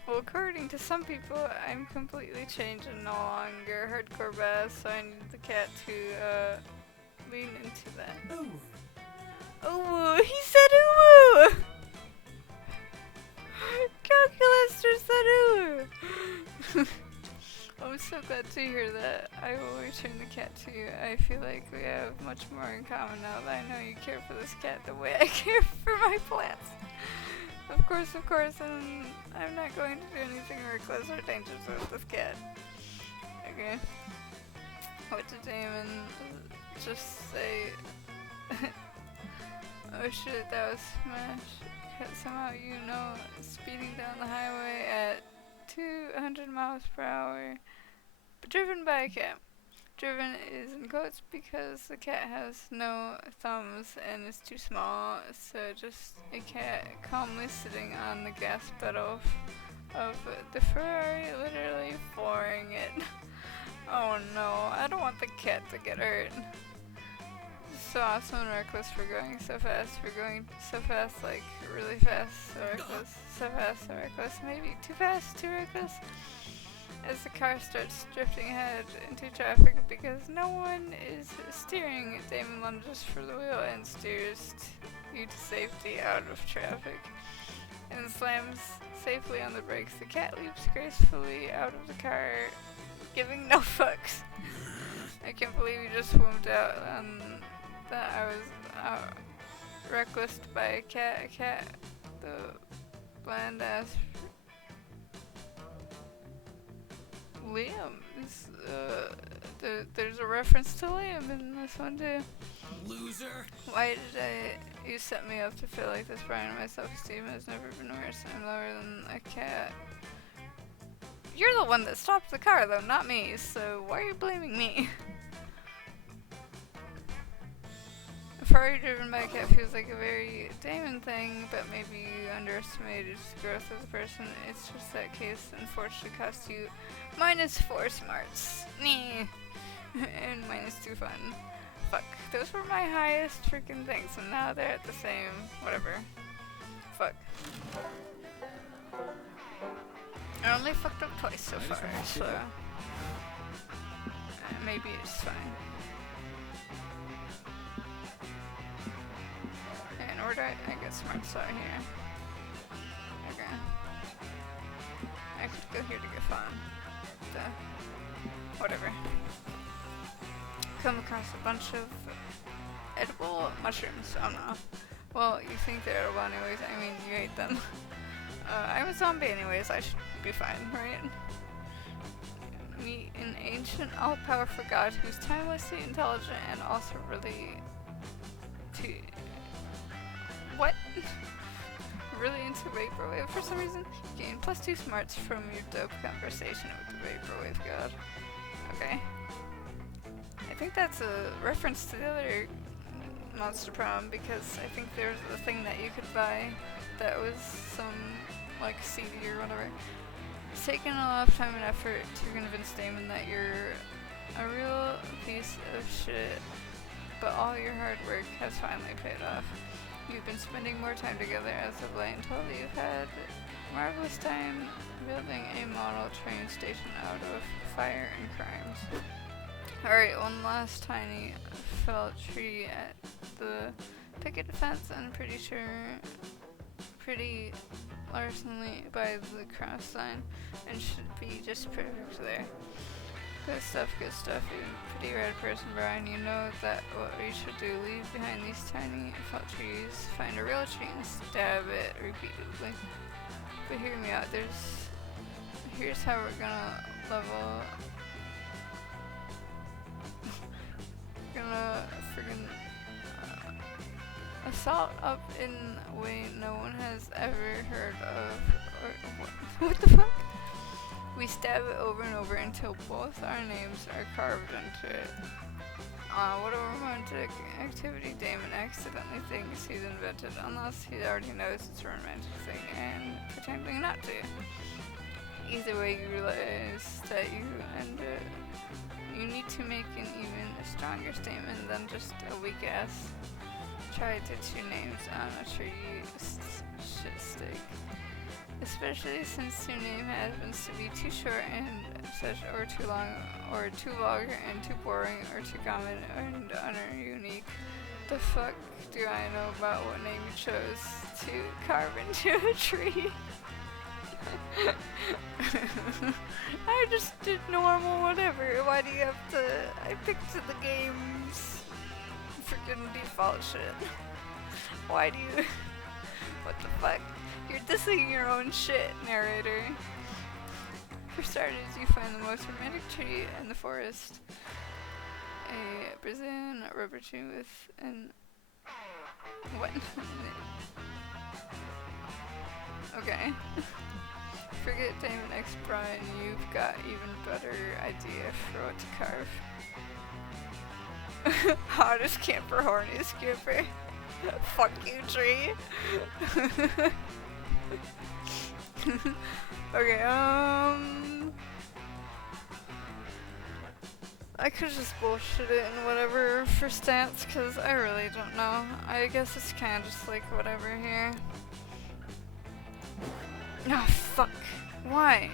Well, according to some people, I'm completely changed and no longer hardcore badass, so I need the cat to lean into that. Ooh. Ooh, he said ooh! Calculaster said ooh! I'm so glad to hear that. I will return the cat to you. I feel like we have much more in common now that I know you care for this cat the way I care for my plants. Of course, and I'm not going to do anything reckless or dangerous with this cat. Okay. What did Damon just say? Oh shit, that was smash. Somehow you know speeding down the highway at 200 miles per hour driven by a cat. Driven is in quotes because the cat has no thumbs and is too small, so just a cat calmly sitting on the gas pedal of the Ferrari, literally flooring it. Oh no, I don't want the cat to get hurt. So awesome and reckless for going so fast. For going so fast, like really fast, so reckless. So fast, so reckless. Maybe too fast, too reckless. As the car starts drifting ahead into traffic because no one is steering, Damon lunges for the wheel and steers you to safety out of traffic and slams safely on the brakes. The cat leaps gracefully out of the car, giving no fucks. I can't believe you just swooped out on that. I was reckless by a cat. The bland ass Liam. There's a reference to Liam in this one too. Loser. Why did you set me up to feel like this, Brian? My self-esteem has never been worse. I'm lower than a cat. You're the one that stopped the car though, not me, so why are you blaming me? A Ferrari driven by a cat feels like a very Damon thing, but maybe you underestimated his growth as a person. It's just that case unfortunately cost you -4 smarts. Nee. And -2 fun. Fuck. Those were my highest freaking things, and now they're at the same whatever. Fuck. I only fucked up twice so far, so maybe it's fine. And where do I get smarts out here? Okay. I could go here to get fun. Whatever. Come across a bunch of edible mushrooms. Oh no. Well, you think they're edible anyways. I mean, you ate them. I'm a zombie anyways. I should be fine, right? Meet an ancient, all-powerful god who's timelessly intelligent and also really what? Really into vaporwave for some reason. Gain +2 smarts from your dope conversation with the vaporwave god. Okay. I think that's a reference to the other Monster Prom because I think there's a thing that you could buy that was some like CD or whatever. It's taken a lot of time and effort to convince Damon that you're a real piece of shit, but all your hard work has finally paid off. You've been spending more time together as of late and totally you've had marvelous time building a model train station out of fire and crimes. Alright, one last tiny felt tree at the picket fence and pretty larceny by the cross sign and should be just perfect there. Good stuff, good stuff. You pretty rad person, Brian. You know that what we should do. Leave behind these tiny felt trees, find a real tree and stab it repeatedly. But hear me out, here's how we're gonna level gonna friggin' assault up in a way no one has ever heard of, or what the fuck? We stab it over and over until both our names are carved into it. What a romantic activity Damon accidentally thinks he's invented, unless he already knows it's a romantic thing and pretending not to. Either way, you realize that you need to make an even stronger statement than just a weak ass try to two names on a tree shit stick. Especially since your name happens to be too short and such, or too long, or too vulgar and too boring, or too common and ununique. The fuck do I know about what name you chose to carve into a tree? I just did normal whatever. Why do you have to? I picked the game's freaking default shit. Why do you? What the fuck? You're dissing your own shit, narrator. For starters, you find the most romantic tree in the forest. A Brazilian rubber tree with an... What? Okay. Forget Damon X Brian, you've got even better idea for what to carve. Hottest camper, horniest camper. Fuck you, tree. Okay, I could just bullshit it and whatever for stats, cause I really don't know. I guess it's kinda just like whatever here. Oh, fuck. Why?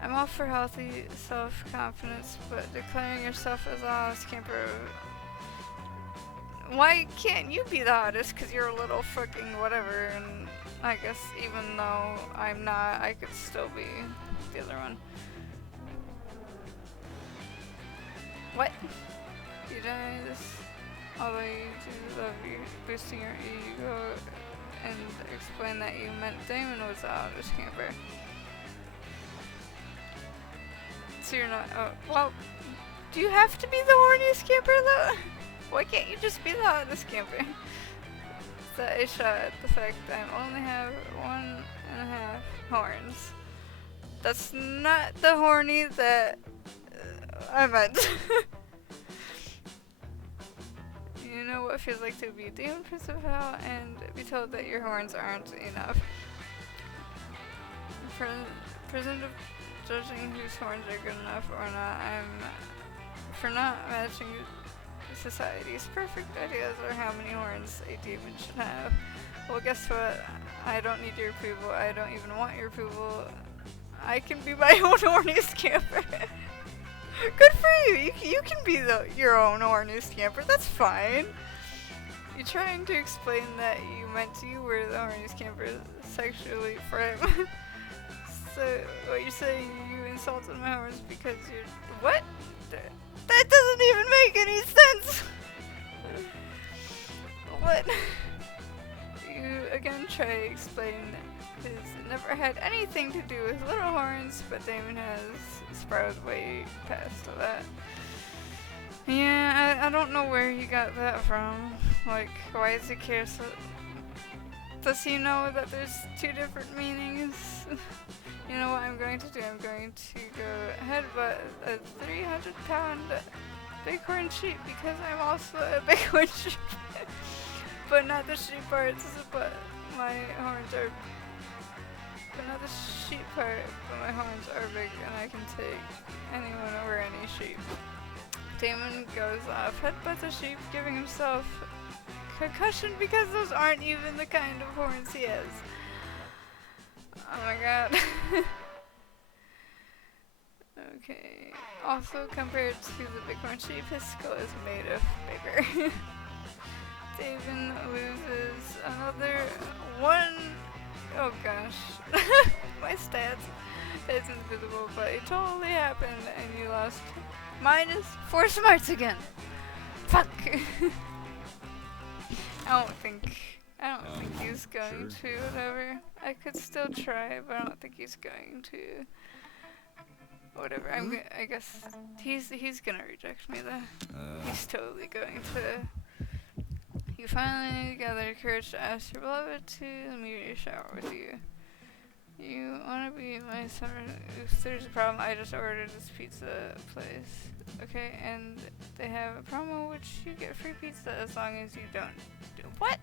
I'm all for healthy self-confidence, but declaring yourself as the hottest camper... Why can't you be the hottest? Cause you're a little fucking whatever, and I guess even though I'm not, I could still be the other one. What? You die this, although you do love you, boosting your ego, and explain that you meant Damon was the hottest camper. So you're not, oh, well, do you have to be the horniest camper though? Why can't you just be the hottest camper? So I shot at the fact that I only have 1.5 horns. That's not the horny that I meant. You know what it feels like to be a demon prince of hell and be told that your horns aren't enough. Present of judging whose horns are good enough or not, I'm for not matching society's perfect ideas or how many horns a demon should have. Well, guess what? I don't need your approval. I don't even want your approval. I can be my own horniest camper. Good for you. You can be your own horniest camper. That's fine. You're trying to explain that you meant you were the horniest camper sexually frame. So what you're saying, you insulted my horns because you're what? That doesn't even make any sense. What? You again try to explain his never had anything to do with little horns, but Damon has sprouted way past all that. Yeah, I don't know where he got that from. Like, why does he care so? Does he know that there's two different meanings? You know what I'm going to do? I'm going to go headbutt a 300-pound bighorn sheep because I'm also a bighorn sheep. But not the sheep parts, but my horns are... But not the sheep part, but my horns are big and I can take anyone over any sheep. Damon goes off, headbutts a sheep, giving himself concussion because those aren't even the kind of horns he has. Oh my god. Okay. Also, compared to the bighorn sheep, his skull is made of bigger. Damon loses another one. Oh gosh. My stats is invisible, but it totally happened and you lost -4 smarts again. Fuck. I don't think he's going to, whatever. I could still try, but I don't think he's going to. Whatever, I guess he's gonna reject me though. He's totally going to. You finally gather courage to ask your beloved to immediately shower with you. You wanna be my summer? If there's a problem, I just ordered this pizza place. Okay, and they have a promo which you get free pizza as long as you don't do what?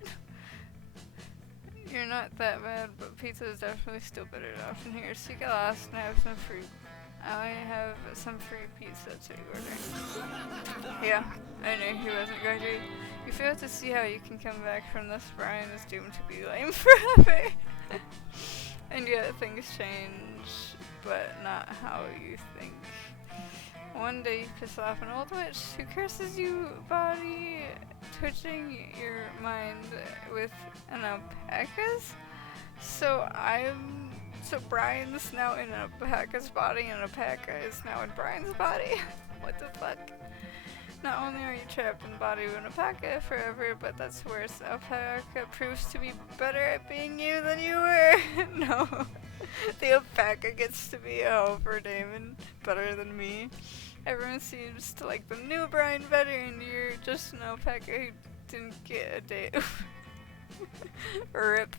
You're not that bad, but pizza is definitely still better option here. So you get lost and have some free. I have some free pizza to order. Yeah, I knew he wasn't going to. You fail to see how you can come back from this. Brian is doomed to be lame forever. And yet things change, but not how you think. One day you piss off an old witch who curses you, body twitching your mind with an alpaca's. So Brian's now in an alpaca's body and an alpaca is now in Brian's body? What the fuck? Not only are you trapped in the body of an alpaca forever, but that's worse. Alpaca proves to be better at being you than you were. No. The alpaca gets to be a helper, Damon. Better than me. Everyone seems to like the new Brian better, and you're just an alpaca who didn't get a date. RIP.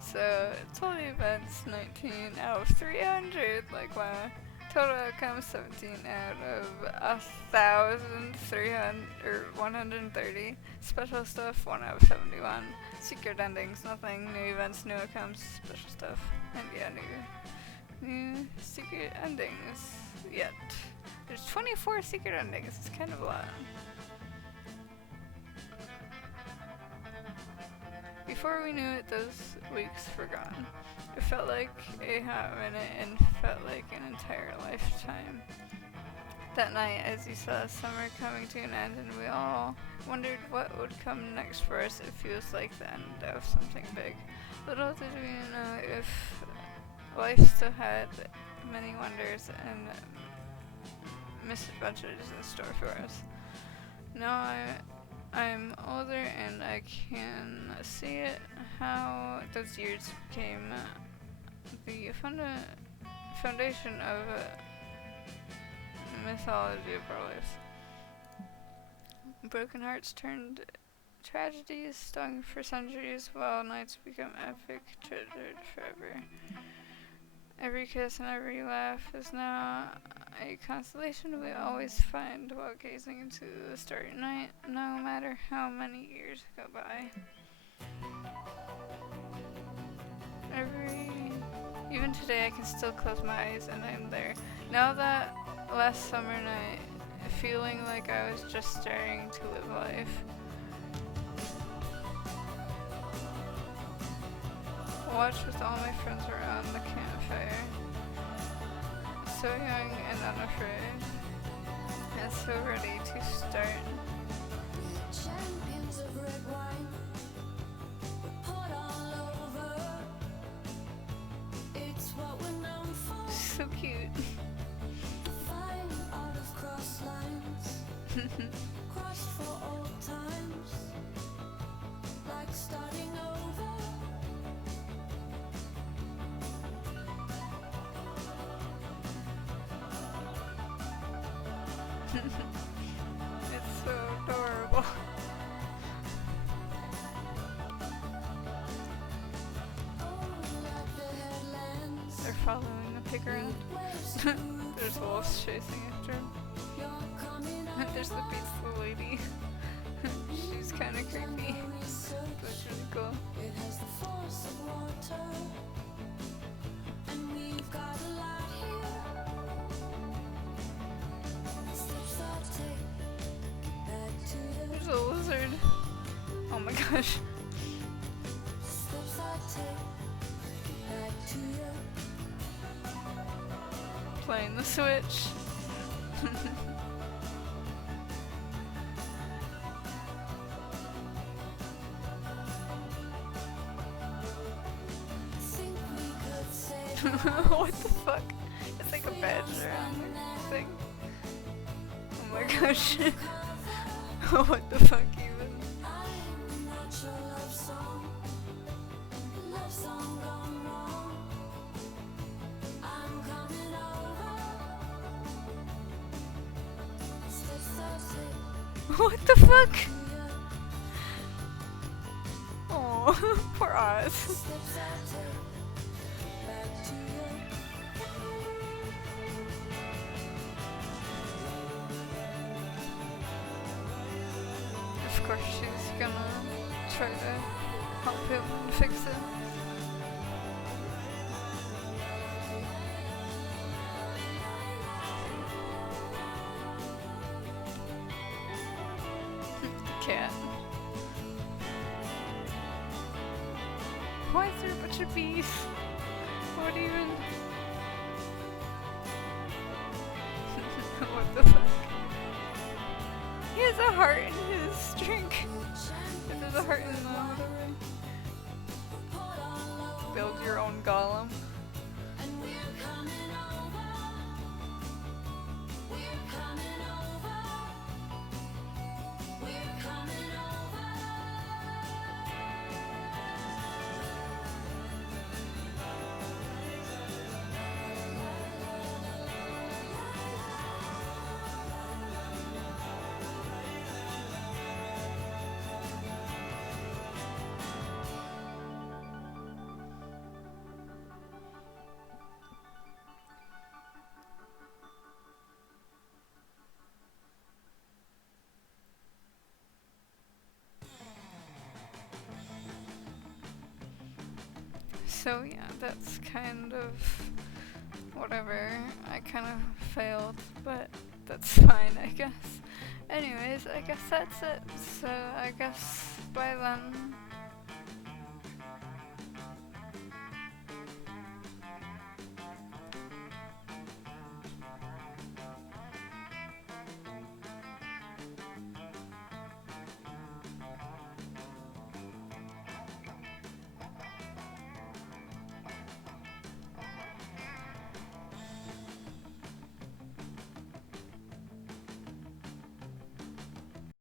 So, total events 19 out of 300. Like, wow. Total outcomes 17 out of 130. Special stuff 1 out of 71. Secret endings, nothing. New events, new outcomes, special stuff. And yeah, new secret endings yet. There's 24 secret endings. It's kind of a lot. Before we knew it, those weeks were gone. It felt like a hot minute and felt like an entire lifetime. That night, as you saw summer coming to an end, and we all wondered what would come next for us, it feels like the end of something big. Little did we know if life still had many wonders and misadventures in store for us. Now I'm older and I can see it, how those years became the foundation of mythology of our lives. Broken hearts turned tragedies, stung for centuries, while nights become epic, treasured forever. Every kiss and every laugh is now a consolation we always find while gazing into the starry night, no matter how many years go by. Even today I can still close my eyes and I'm there. Now that last summer night, feeling like I was just starting to live life. Watched with all my friends around the campfire. So young and unafraid, and so ready to start. Champions of red wine, we put all over. It's what we're known for. So cute. Fine out of cross lines, crossed for old times, like starting over. It's so adorable. They're following the pig around. There's wolves chasing after him. There's the beastly lady. She's kind of creepy. That's really cool. It has the force of water, and we've got a lot here. Steps I take, back to you. There's a lizard. Oh my gosh. Steps I take, back to you. Playing the Switch. Think we could say What the fuck? It's like a badge around the thing. Oh my gosh. What the fuck even? I'm not your love song gone wrong. I'm coming over. Steps I take, What the fuck? to you. Oh, poor Oz. Steps I take, back to you. Of course she's gonna try to help him fix it. Cat. Why is there a bunch of bees? What even? What the fuck? He has a heart in his drink. If there's a heart in the build your own golem. And we're coming over. We're coming over. We're coming over. So yeah, that's kind of whatever. I kind of failed, but that's fine, I guess. Anyways, I guess that's it. So I guess bye then.